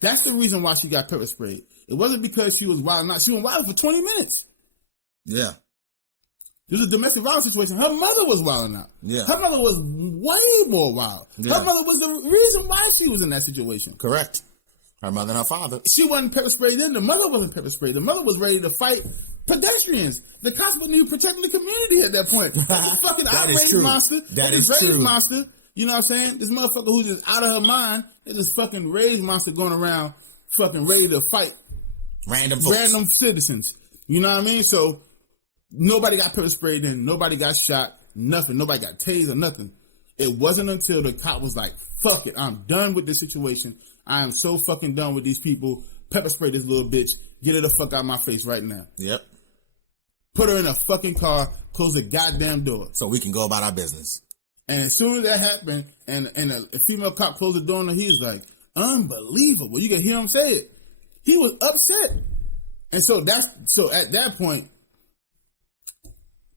That's the reason why she got pepper sprayed. It wasn't because she was wild. She was wild for 20 minutes. Yeah. This was a domestic violence situation. Her mother was wilding out. Yeah. Her mother was way more wild. Yeah. Her mother was the reason why she was in that situation. Correct. Her mother and her father. She wasn't pepper sprayed then. The mother wasn't pepper sprayed. The mother was ready to fight pedestrians. The cops wasn't even protecting the community at that point. This fucking outrage monster. That is rage true. monster. You know what I'm saying? This motherfucker who's just out of her mind. There's this fucking rage monster going around fucking ready to fight random folks. Random citizens. You know what I mean? So nobody got pepper sprayed then. Nobody got shot. Nothing. Nobody got tased or nothing. It wasn't until the cop was like, fuck it. I'm done with this situation. I am so fucking done with these people. Pepper spray this little bitch. Get her the fuck out of my face right now. Yep. Put her in a fucking car. Close the goddamn door. So we can go about our business. And as soon as that happened, and a female cop closed the door on her, he was like, unbelievable. You can hear him say it. He was upset. And so at that point,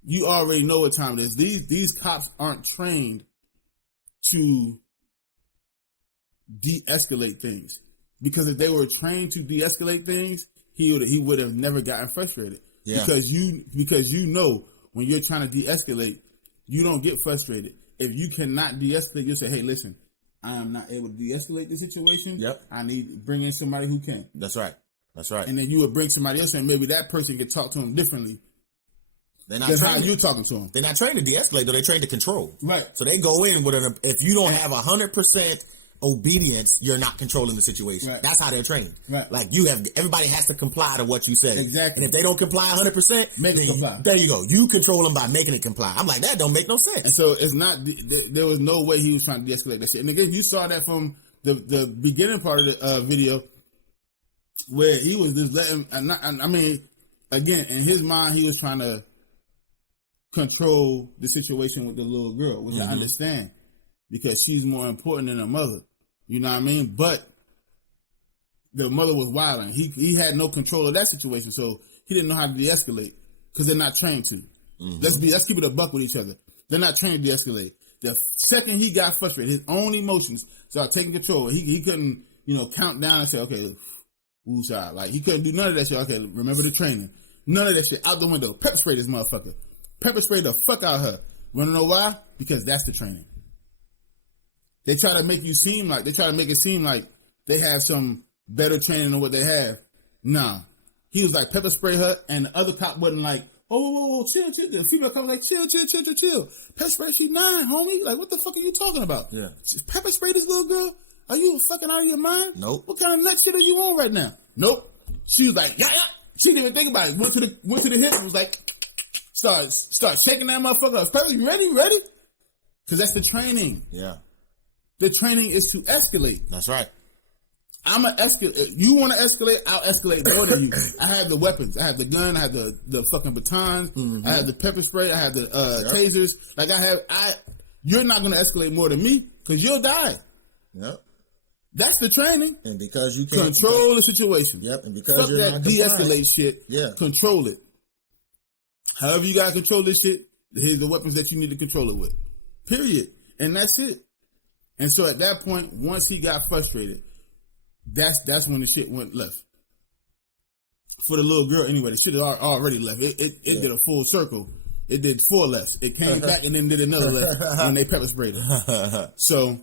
you already know what time it is. These cops aren't trained to de-escalate things, because if they were trained to de-escalate things, he would have never gotten frustrated. Yeah. Because you know when you're trying to de-escalate, you don't get frustrated. If you cannot de-escalate, you say, hey, listen, I am not able to de-escalate the situation. Yep. I need to bring in somebody who can. That's right. And then you would bring somebody else, and maybe that person could talk to him differently. That's how you talking to them. They're not trained to de-escalate, though. They're trained to control. Right. So they go in with if you don't have 100% obedience, you're not controlling the situation. Right. That's how they're trained. Right. Like everybody has to comply to what you say. Exactly. And if they don't comply 100%, make it comply. There you go. You control them by making it comply. I'm like, that don't make no sense. And so it's not. There was no way he was trying to de-escalate that shit. And again, you saw that from the beginning part of the video, where he was just letting. I mean, again, in his mind, he was trying to control the situation with the little girl, which I understand, because she's more important than her mother. You know what I mean? But the mother was wilding. He had no control of that situation, so he didn't know how to de-escalate, because they're not trained to. Let's keep it a buck with each other. They're not trained to de-escalate. The second he got frustrated, his own emotions started taking control. He couldn't, count down and say, okay, Woosah. Like, he couldn't do none of that shit. Okay, remember the training. None of that shit. Out the window. Pepper spray this motherfucker. Pepper spray the fuck out of her. Wanna know why? Because that's the training. They try to make it seem like they have some better training than what they have. Nah. He was like, pepper spray her, and the other cop wasn't like, whoa, chill. The female cop was like, chill. Pepper spray, she 9, homie. Like, what the fuck are you talking about? Yeah. Pepper spray this little girl? Are you fucking out of your mind? Nope. What kind of nut shit are you on right now? Nope. She was like, yeah. She didn't even think about it. Went to the hip and was like, start shaking that motherfucker up. Pepper, you ready? Because that's the training. Yeah. The training is to escalate. That's right. I'm going to escalate. You want to escalate? I'll escalate more than you. I have the weapons. I have the gun. I have the fucking batons. Mm-hmm. I have the pepper spray. I have the tasers. Like you're not going to escalate more than me because you'll die. Yep. That's the training. And because you can't control the situation. Yep. And because fuck you're that not de-escalate shit. Yeah. Control it. However you got to control this shit, here's the weapons that you need to control it with. Period. And that's it. And so at that point, once he got frustrated, that's when the shit went left. For the little girl, anyway, the shit had already left. It did a full circle. It did 4 lefts. It came back and then did another left when they pepper sprayed it. So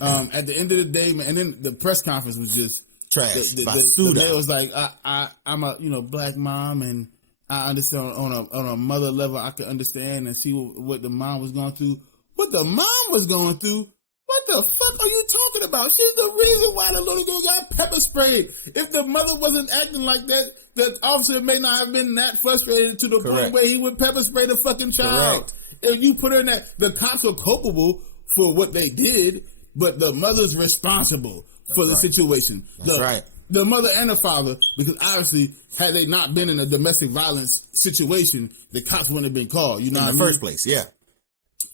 at the end of the day, man, and then the press conference was just trash. The mayor was like, I'm a black mom, and I understand on a mother level, I can understand and see what the mom was going through. What the mom was going through? What the fuck are you talking about? She's the reason why the little girl got pepper sprayed. If the mother wasn't acting like that, the officer may not have been that frustrated to the point where he would pepper spray the fucking child. Correct. If you put her in that, the cops are culpable for what they did, but the mother's responsible for the situation. That's right. The mother and the father, because obviously, had they not been in a domestic violence situation, the cops wouldn't have been called. You know what I mean? In the first place, yeah.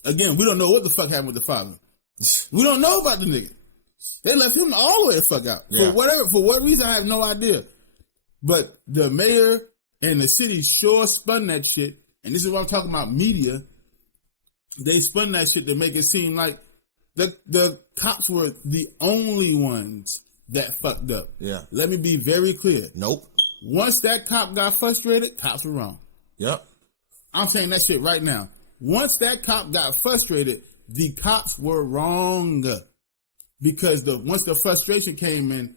Again, we don't know what the fuck happened with the father. We don't know about the nigga. They left him all the way the fuck out. Yeah. For what reason, I have no idea. But the mayor and the city sure spun that shit. And this is what I'm talking about, media. They spun that shit to make it seem like the cops were the only ones that fucked up. Yeah. Let me be very clear. Nope. Once that cop got frustrated, cops were wrong. Yep. I'm saying that shit right now. Once that cop got frustrated, the cops were wrong, because once the frustration came in,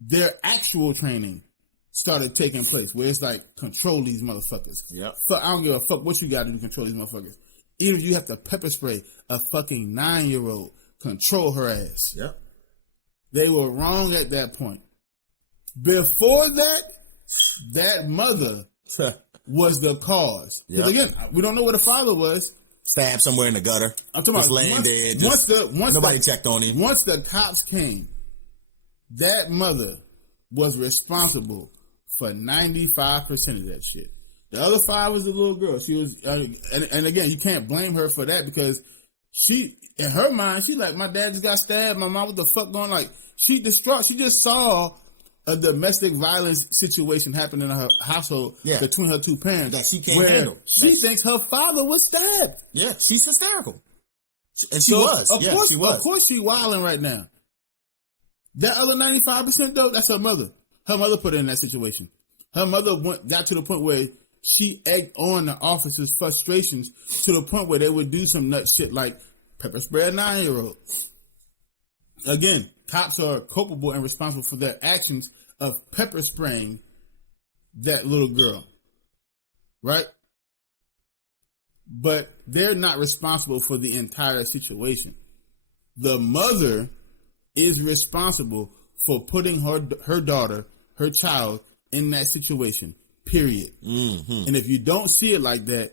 their actual training started taking place, where it's like, control these motherfuckers. Yep. I don't give a fuck what you got to do to control these motherfuckers. Even if you have to pepper spray a fucking 9-year-old, control her ass. Yep. They were wrong at that point. Before that mother was the cause. Because again, we don't know where the father was. Stabbed somewhere in the gutter. I'm talking about laying dead. Nobody checked on him. Once the cops came, that mother was responsible for 95% of that shit. The other 5 was the little girl. She was, and again, you can't blame her for that, because she, in her mind, she like, my dad just got stabbed. My mom, what the fuck going? Like, she distraught. She just saw a domestic violence situation happen in her household between her 2 parents that she can't handle. She thinks her father was stabbed. Yeah, she's hysterical. And she was. She was. Of course she wilding right now. That other 95% though, that's her mother. Her mother put her in that situation. Her mother got to the point where she egged on the officers' frustrations to the point where they would do some nut shit like pepper spray a 9-year-old. Again, cops are culpable and responsible for their actions of pepper spraying that little girl. Right? But they're not responsible for the entire situation. The mother is responsible for putting her daughter, her child, in that situation. Period. Mm-hmm. And if you don't see it like that,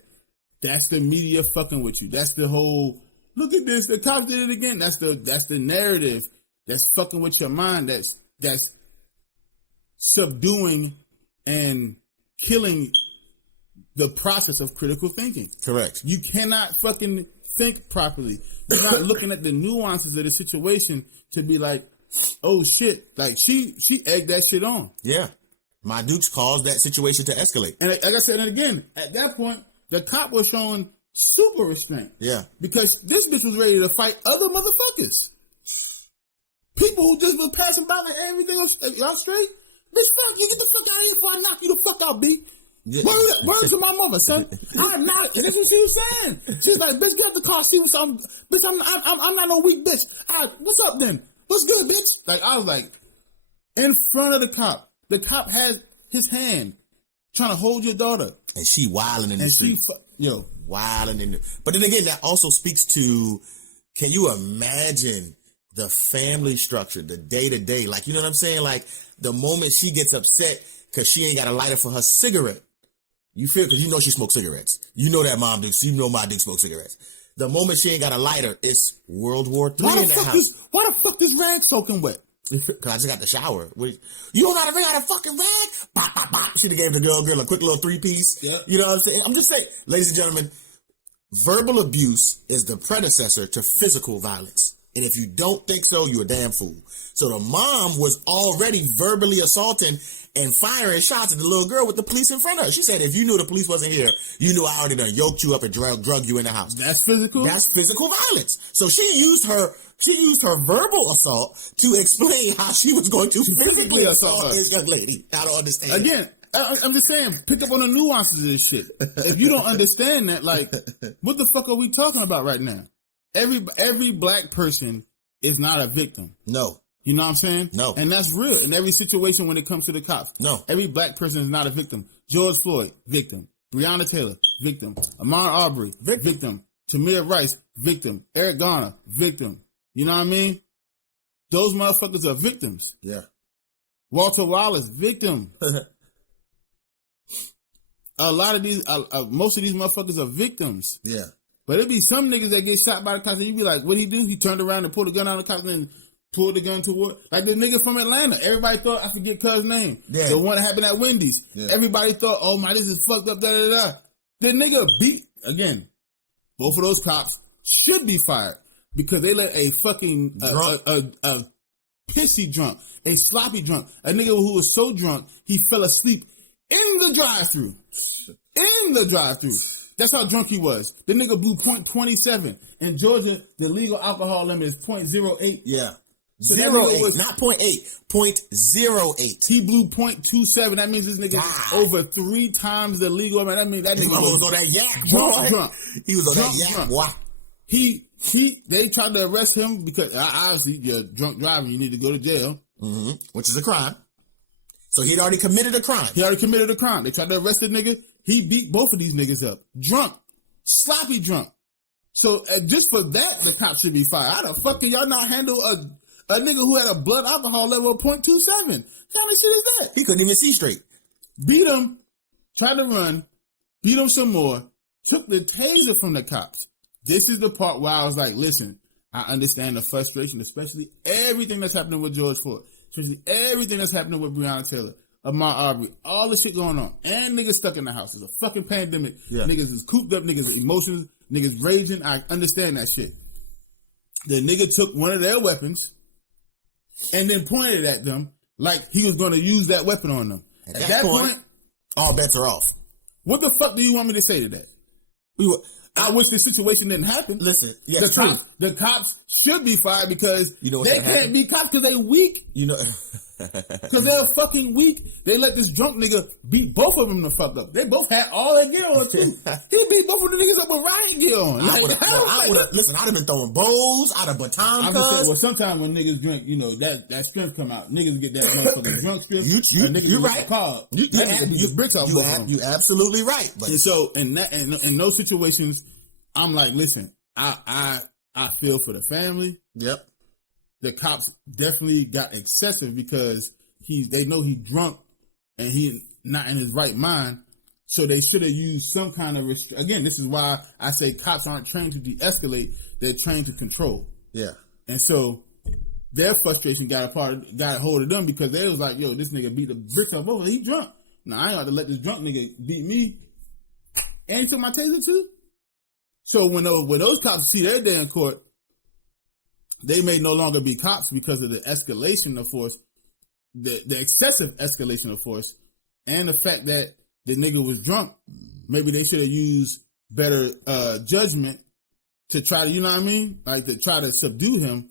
that's the media fucking with you. That's the whole, look at this, the cops did it again. That's the narrative that's fucking with your mind. That's subduing and killing the process of critical thinking. Correct. You cannot fucking think properly. You're not looking at the nuances of the situation to be like, oh shit, like she egged that shit on. Yeah. My Dukes caused that situation to escalate. And like I said, and again, at that point, the cop was showing super restraint. Yeah. Because this bitch was ready to fight other motherfuckers. People who just was passing by like, hey, everything y'all straight? Bitch, fuck you, get the fuck out of here before I knock you the fuck out, B. Yeah. Word to my mother, son. I'm not. And that's what she was saying. She's like, bitch, get out the car, see what's up. Bitch, I'm not no weak bitch. What's up then? What's good, bitch? Like, I was like, in front of the cop. The cop has his hand trying to hold your daughter. And she wilding in the street. Wilding in the... But then again, that also speaks to, can you imagine the family structure, the day-to-day? Like, you know what I'm saying? Like, the moment she gets upset because she ain't got a lighter for her cigarette. You feel, because you know she smokes cigarettes. You know that mom dude. You know my dude smokes cigarettes. The moment she ain't got a lighter, it's World War III in that house. Why the fuck this rag soaking wet? Because I just got the shower. You don't know how to bring out a fucking rag? Bop, bop, bop. She'd have gave the girl a quick little 3-piece. Yeah. You know what I'm saying? I'm just saying, ladies and gentlemen, verbal abuse is the predecessor to physical violence. And if you don't think so, you're a damn fool. So the mom was already verbally assaulting and firing shots at the little girl with the police in front of her. She said, if you knew the police wasn't here, you knew I already done yoked you up and drug you in the house. That's physical? That's physical violence. So she used her verbal assault to explain how she was going to physically assault this young lady. I don't understand. Again, I'm just saying, pick up on the nuances of this shit. If you don't understand that, like, what the fuck are we talking about right now? Every black person is not a victim. No. You know what I'm saying? No. And that's real in every situation when it comes to the cops. No. Every black person is not a victim. George Floyd, victim. Breonna Taylor, victim. Ahmaud Arbery, victim. Tamir Rice, victim. Eric Garner, victim. You know what I mean? Those motherfuckers are victims. Yeah. Walter Wallace, victim. A lot of these, most of these motherfuckers are victims. Yeah. But it be some niggas that get shot by the cops and you be like, what'd he do? He turned around and pulled a gun out of the cops and then pulled the gun toward, like the nigga from Atlanta. Everybody thought, I forget cuz name. Yeah. The one that happened at Wendy's. Yeah. Everybody thought, oh my, this is fucked up, da da da. The nigga beat, again, both of those cops should be fired because they let a fucking, a pissy drunk, a sloppy drunk, a nigga who was so drunk, he fell asleep in the drive-thru. In the drive-thru. That's how drunk he was. The nigga blew .27. In Georgia, the legal alcohol limit is .08. Yeah. So 0.8, not 0.8, 0.08. He blew .27. That means this nigga over 3 times the legal amount. That means that nigga was on that yak, drunk. He was on that yak, boy. They tried to arrest him because obviously you're drunk driving. You need to go to jail. Mm-hmm. Which is a crime. So he'd already committed a crime. They tried to arrest the nigga. He beat both of these niggas up. Drunk. Sloppy drunk. So just for that, the cops should be fired. How the fuck can y'all not handle a nigga who had a blood alcohol level of .27? What kind of shit is that? He couldn't even see straight. Beat him. Tried to run. Beat him some more. Took the taser from the cops. This is the part where I was like, listen, I understand the frustration, especially everything that's happening with George Floyd. Especially everything that's happening with Breonna Taylor. Ahmaud Arbery, all the shit going on, and niggas stuck in the house. It's a fucking pandemic. Yeah. Niggas is cooped up, niggas emotions, niggas raging. I understand that shit. The nigga took one of their weapons and then pointed at them like he was going to use that weapon on them. At that point, all bets are off. What the fuck do you want me to say to that? I wish this situation didn't happen. Listen, the cops should be fired because they can't be cops because they weak. You know, because they're fucking weak. They let this drunk nigga beat both of them the fuck up. They both had all their gear on too. He beat both of the niggas up with riot gear on. Listen, I'd have been throwing bowls out of baton. I'm just saying, well, sometimes when niggas drink, you know, that strength come out. Niggas get that motherfucking drunk strength. You're right. You absolutely right. But and so in those situations, I'm like, listen, I feel for the family. Yep. The cops definitely got excessive because they know he's drunk and he not in his right mind. So they should have used some kind of again, this is why I say cops aren't trained to de-escalate, they're trained to control. Yeah. And so their frustration got a hold of them because they was like, yo, this nigga beat the bricks up over. He drunk. Now I ain't got to let this drunk nigga beat me. And he took my taser too. So when those cops see their day in court, they may no longer be cops because of the escalation of force, the excessive escalation of force, and the fact that the nigga was drunk. Maybe they should have used better judgment to try to, you know what I mean? Like to try to subdue him.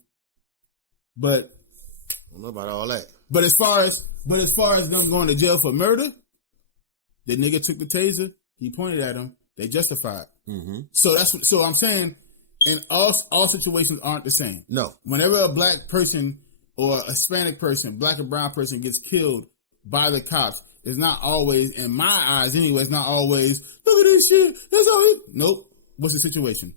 But I don't know about all that. But as far as But as far as them going to jail for murder, the nigga took the taser. He pointed at him. They justified. Mm-hmm. So I'm saying, in all situations aren't the same. No. Whenever a black person or a Hispanic person, black or brown person gets killed by the cops, it's not always, in my eyes anyway, it's not always, look at this shit. That's all it. Nope. What's the situation?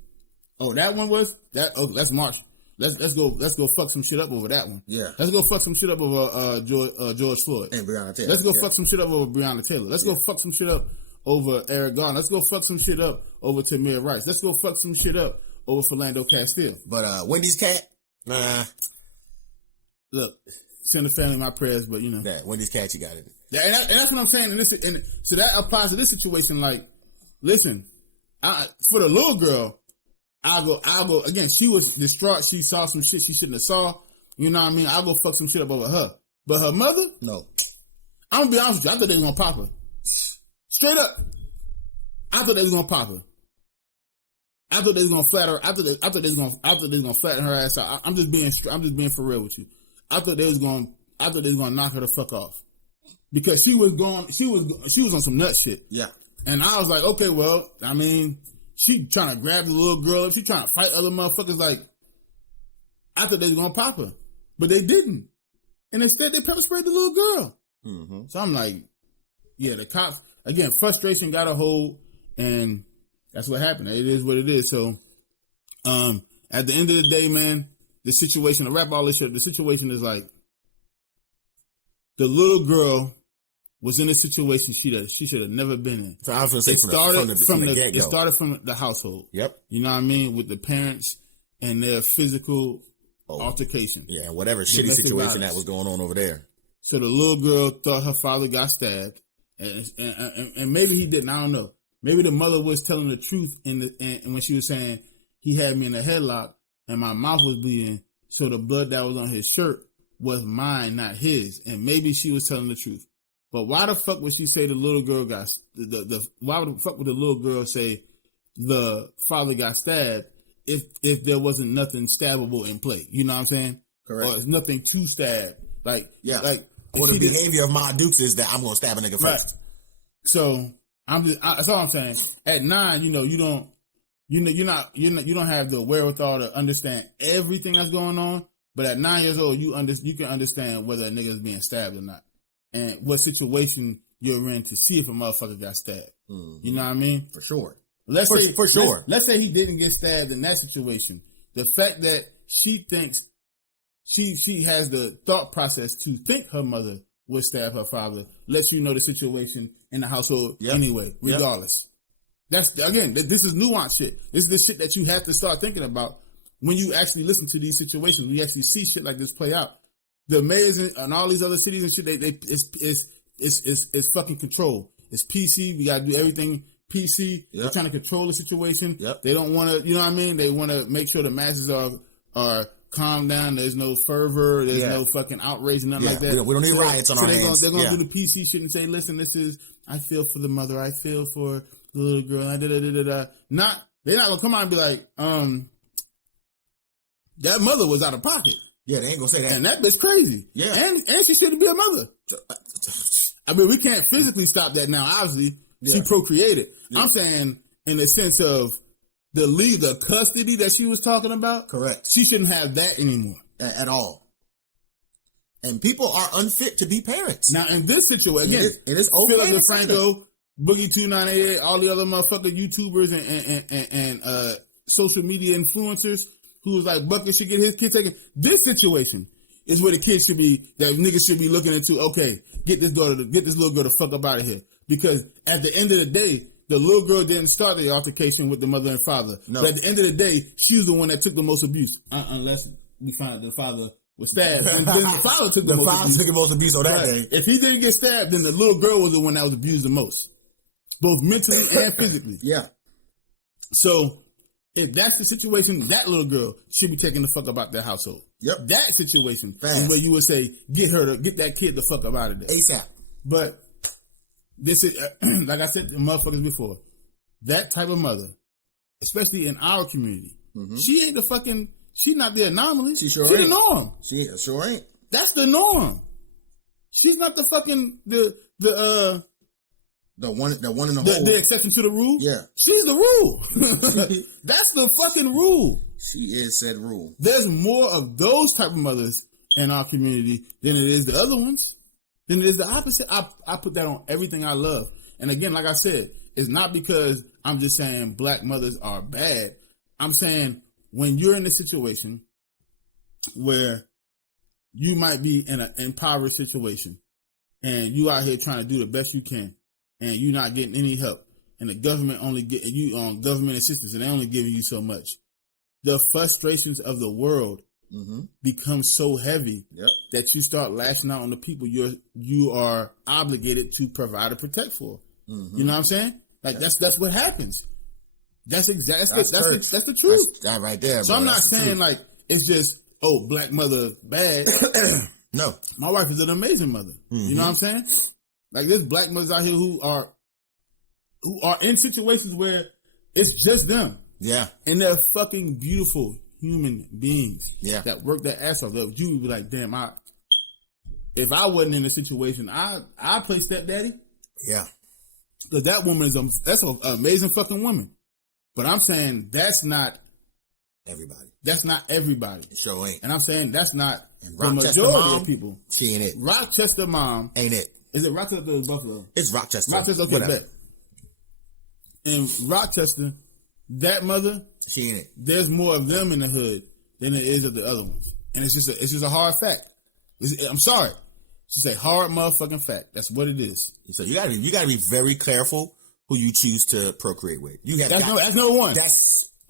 Oh, that one was that. Oh, let's march. Let's go fuck some shit up over that one. Yeah. Let's go fuck some shit up over George Floyd. And Breonna Taylor. Let's go fuck some shit up over Breonna Taylor. Let's go fuck some shit up over Eric Garner. Let's go fuck some shit up over Tamir Rice. Let's go fuck some shit up over Philando Castile. But Wendy's cat, nah. Look, send the family my prayers, but you know. Yeah, Wendy's cat, you got it. Yeah, and that's what I'm saying. So that applies to this situation. Like, listen, for the little girl, I'll go again. She was distraught. She saw some shit she shouldn't have saw. You know what I mean? I'll go fuck some shit up over her. But her mother, no. I'm gonna be honest with you. I thought they was gonna pop her. Straight up, I thought they was gonna pop her. I thought they was gonna flatter her. I thought they was gonna flatten her ass out. I'm just being for real with you. I thought they was gonna knock her the fuck off because she was on some nut shit. Yeah. And I was like, okay, well, I mean, she trying to grab the little girl. She trying to fight other motherfuckers. Like, I thought they was gonna pop her, but they didn't. And instead, they pepper sprayed the little girl. Mm-hmm. So I'm like, yeah, the cops again. Frustration got a hold, and that's what happened. It is what it is. So, at the end of the day, man, the situation, to wrap all this shit, the situation is like, the little girl was in a situation she should have never been in. So I was going to say it started from the household. Yep. You know what I mean? With the parents and their physical altercation. Yeah, whatever shitty situation that was going on over there. So the little girl thought her father got stabbed, and maybe he didn't. I don't know. Maybe the mother was telling the truth and when she was saying he had me in a headlock and my mouth was bleeding, so the blood that was on his shirt was mine, not his. And maybe she was telling the truth. But why the fuck would she say the little girl got why the fuck would the little girl say the father got stabbed if there wasn't nothing stabbable in play? You know what I'm saying? Correct. Or nothing to stab. Like, yeah. Like, or the behavior of my Dukes is that I'm gonna stab a nigga first. Right. So that's all I'm saying. At 9, you don't have the wherewithal to understand everything that's going on. But at 9 years old, you can understand whether a nigga is being stabbed or not, and what situation you're in to see if a motherfucker got stabbed. Mm-hmm. You know what I mean? For sure. Let's say he didn't get stabbed in that situation. The fact that she thinks she has the thought process to think her mother would stab her father lets you know the situation in the household anyway, regardless. That's again, this is nuanced shit. This is the shit that you have to start thinking about when you actually listen to these situations. When you actually see shit like this play out. The mayors and all these other cities and shit, it's fucking control. It's PC. We gotta do everything PC. They're trying to control the situation. They don't want to, you know what I mean? They want to make sure the masses are calm down. There's no fervor. There's no fucking outrage and nothing like that. We don't need riots on our hands. They're gonna do the PC shit and say, listen, this is, I feel for the mother. I feel for the little girl. They're not gonna come out and be like, that mother was out of pocket. Yeah, they ain't gonna say that. And that bitch crazy. Yeah. And she shouldn't be a mother. I mean, we can't physically stop that now, obviously. She procreated. Yeah. I'm saying in the sense of the custody that she was talking about. Correct. She shouldn't have that anymore. At all. And people are unfit to be parents. Now, in this situation, again, it is okay. Philip DeFranco, Boogie2988, all the other motherfucking YouTubers and social media influencers who was like, Bucket should get his kid taken. This situation is where the kid should be, that niggas should be looking into, okay, get this little girl the fuck up out of here. Because at the end of the day, the little girl didn't start the altercation with the mother and father. No. But at the end of the day, she was the one that took the most abuse. Unless we find out the father was stabbed. And then the father took the most abuse on that day. If he didn't get stabbed, then the little girl was the one that was abused the most. Both mentally and physically. Yeah. So, if that's the situation, that little girl should be taking the fuck up out their household. Yep. That situation is where you would say, get that kid the fuck up out of there. ASAP. But this is, like I said to motherfuckers before, that type of mother, especially in our community, she ain't she's not the anomaly. She sure She's ain't. the norm. She sure ain't. That's the norm. She's not the fucking the one in the hole. The exception to the rule. Yeah, she's the rule. That's the fucking rule. She is said rule. There's more of those type of mothers in our community than it is the other ones. Than it is the opposite. I put that on everything I love. And again, like I said, it's not because I'm just saying black mothers are bad. I'm saying when you're in a situation where you might be in an impoverished situation and you out here trying to do the best you can and you're not getting any help and the government only getting you on government assistance and they only giving you so much, the frustrations of the world become so heavy that you start lashing out on the people you are obligated to provide or protect for. You know what I'm saying? Like that's what happens. That's the truth. That's right there. So bro. I'm not saying like it's just black mother bad. No, my wife is an amazing mother. You know what I'm saying? Like there's black mothers out here who are in situations where it's just them. Yeah, and they're fucking beautiful human beings. Yeah, that work their ass off. That you would be like, damn, if I wasn't in a situation, I play stepdaddy. Yeah. Because that woman that's an amazing fucking woman. But I'm saying that's not everybody. That's not everybody. It sure ain't. And I'm saying that's not the Rochester majority mom, of people. She ain't it. Rochester mom. Ain't it. Is it Rochester or Buffalo? It's Rochester. Rochester, okay, bet. In Rochester, that mother, she ain't it. There's more of them in the hood than there is of the other ones. And it's just a hard fact. I'm sorry. It's just a hard motherfucking fact. That's what it is. So you gotta be very careful who you choose to procreate with. That's number one.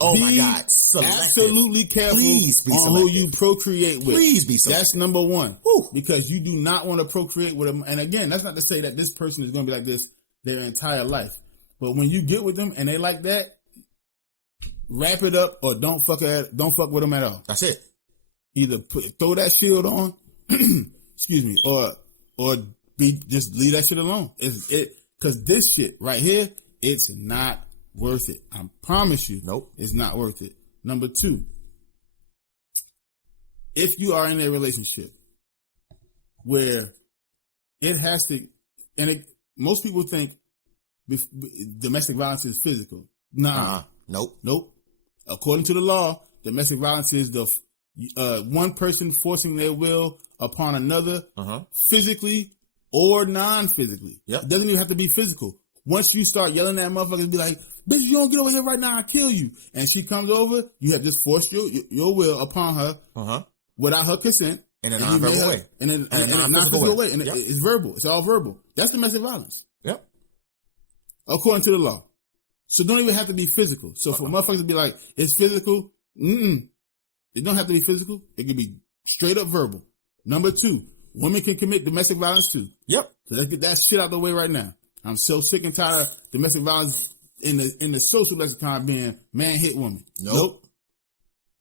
My God. Selective. Absolutely careful on who you procreate with. Please be selective. That's number one. Woo. Because you do not want to procreate with them. And again, that's not to say that this person is going to be like this their entire life. But when you get with them and they like that, wrap it up or don't fuck with them at all. That's it. Either throw that shield on, excuse me, or just leave that shit alone. Because this shit right here, it's not worth it. I promise you. Nope. It's not worth it. Number two, if you are in a relationship where it has to, most people think domestic violence is physical. Nah. Nope. According to the law, domestic violence is the one person forcing their will upon another, physically or non-physically. Yep. It doesn't even have to be physical. Once you start yelling at motherfuckers and be like, bitch, you don't get over here right now, I'll kill you. And she comes over, you have just forced your will upon her without her consent. In a non-verbal way. In a non-physical way. And it's verbal. It's all verbal. That's domestic violence. Yep. According to the law. So it don't even have to be physical. So for motherfuckers to be like, it's physical, it don't have to be physical. It can be straight up verbal. Number two, women can commit domestic violence too. Yep. So let's get that shit out the way right now. I'm so sick and tired of domestic violence in the social lexicon being man hit woman. Nope.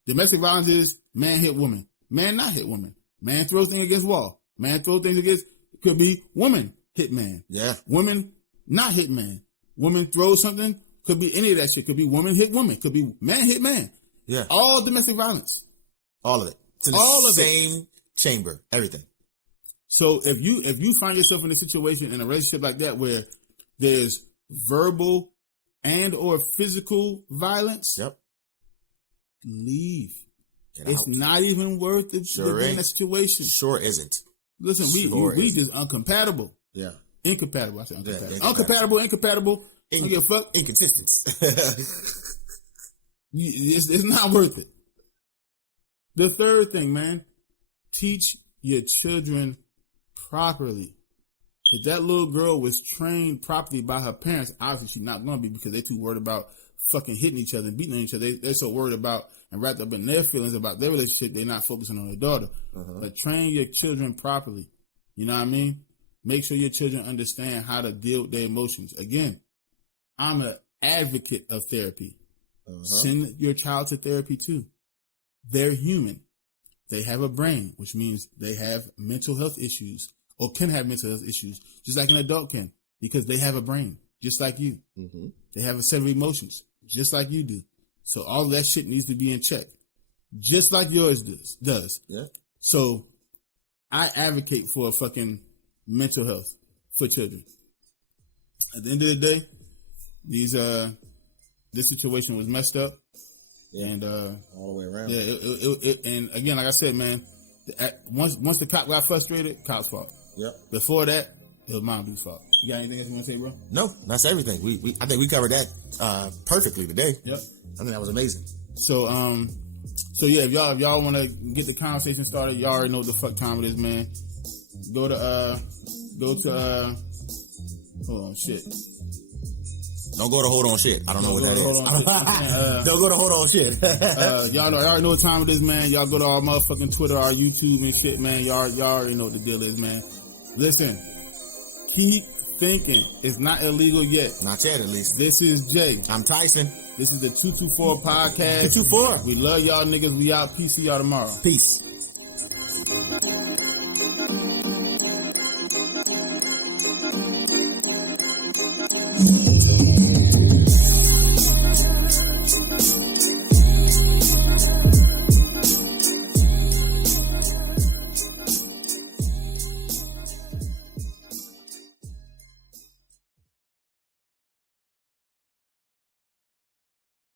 Domestic violence is man hit woman. Man not hit woman. Man throws things against wall. Man throws things against, it could be woman hit man. Yeah. Woman not hit man. Woman throws something, could be any of that shit. Could be woman hit woman. Could be man hit man. Yeah. All domestic violence. All of it. It's in the same chamber. Everything. So if you find yourself in a situation in a relationship like that where there's verbal and or physical violence, leave. It's not even worth it to be in a situation. Sure isn't. Listen, we just uncompatible. Yeah. Incompatible. I said uncompatible. Yeah, incompatible. I don't give a fuck. Inconsistence. It's not worth it. The third thing, man, teach your children properly. If that little girl was trained properly by her parents, obviously she's not going to be because they're too worried about fucking hitting each other and beating on each other. They're so worried about and wrapped up in their feelings about their relationship, they're not focusing on their daughter. But train your children properly. You know what I mean? Make sure your children understand how to deal with their emotions. Again, I'm an advocate of therapy. Send your child to therapy too. They're human. They have a brain, which means they have mental health issues or can have mental health issues, just like an adult can, because they have a brain, just like you. They have a set of emotions, just like you do. So all of that shit needs to be in check, just like yours does. Yeah. So I advocate for a fucking mental health for children. At the end of the day, this situation was messed up. Yeah. And all the way around. Yeah, and again, like I said, man, once the cop got frustrated, cop's fault. Yep. Before that, it was Mom Dude's fault. You got anything else you want to say, bro? No, that's everything. I think we covered that perfectly today. Yep. I think that was amazing. So yeah, if y'all want to get the conversation started, y'all already know what the fuck time it is, man. Go to hold on, shit. Don't go to hold on shit. I don't know what that is. Don't go to hold on shit. Y'all already know what time it is, man. Y'all go to our motherfucking Twitter, our YouTube and shit, man. Y'all already know what the deal is, man. Listen, keep thinking. It's not illegal yet. Not yet, at least. This is Jay. I'm Tyson. This is the 224 podcast. 224. We love y'all niggas. We out. Peace. See y'all tomorrow. Peace.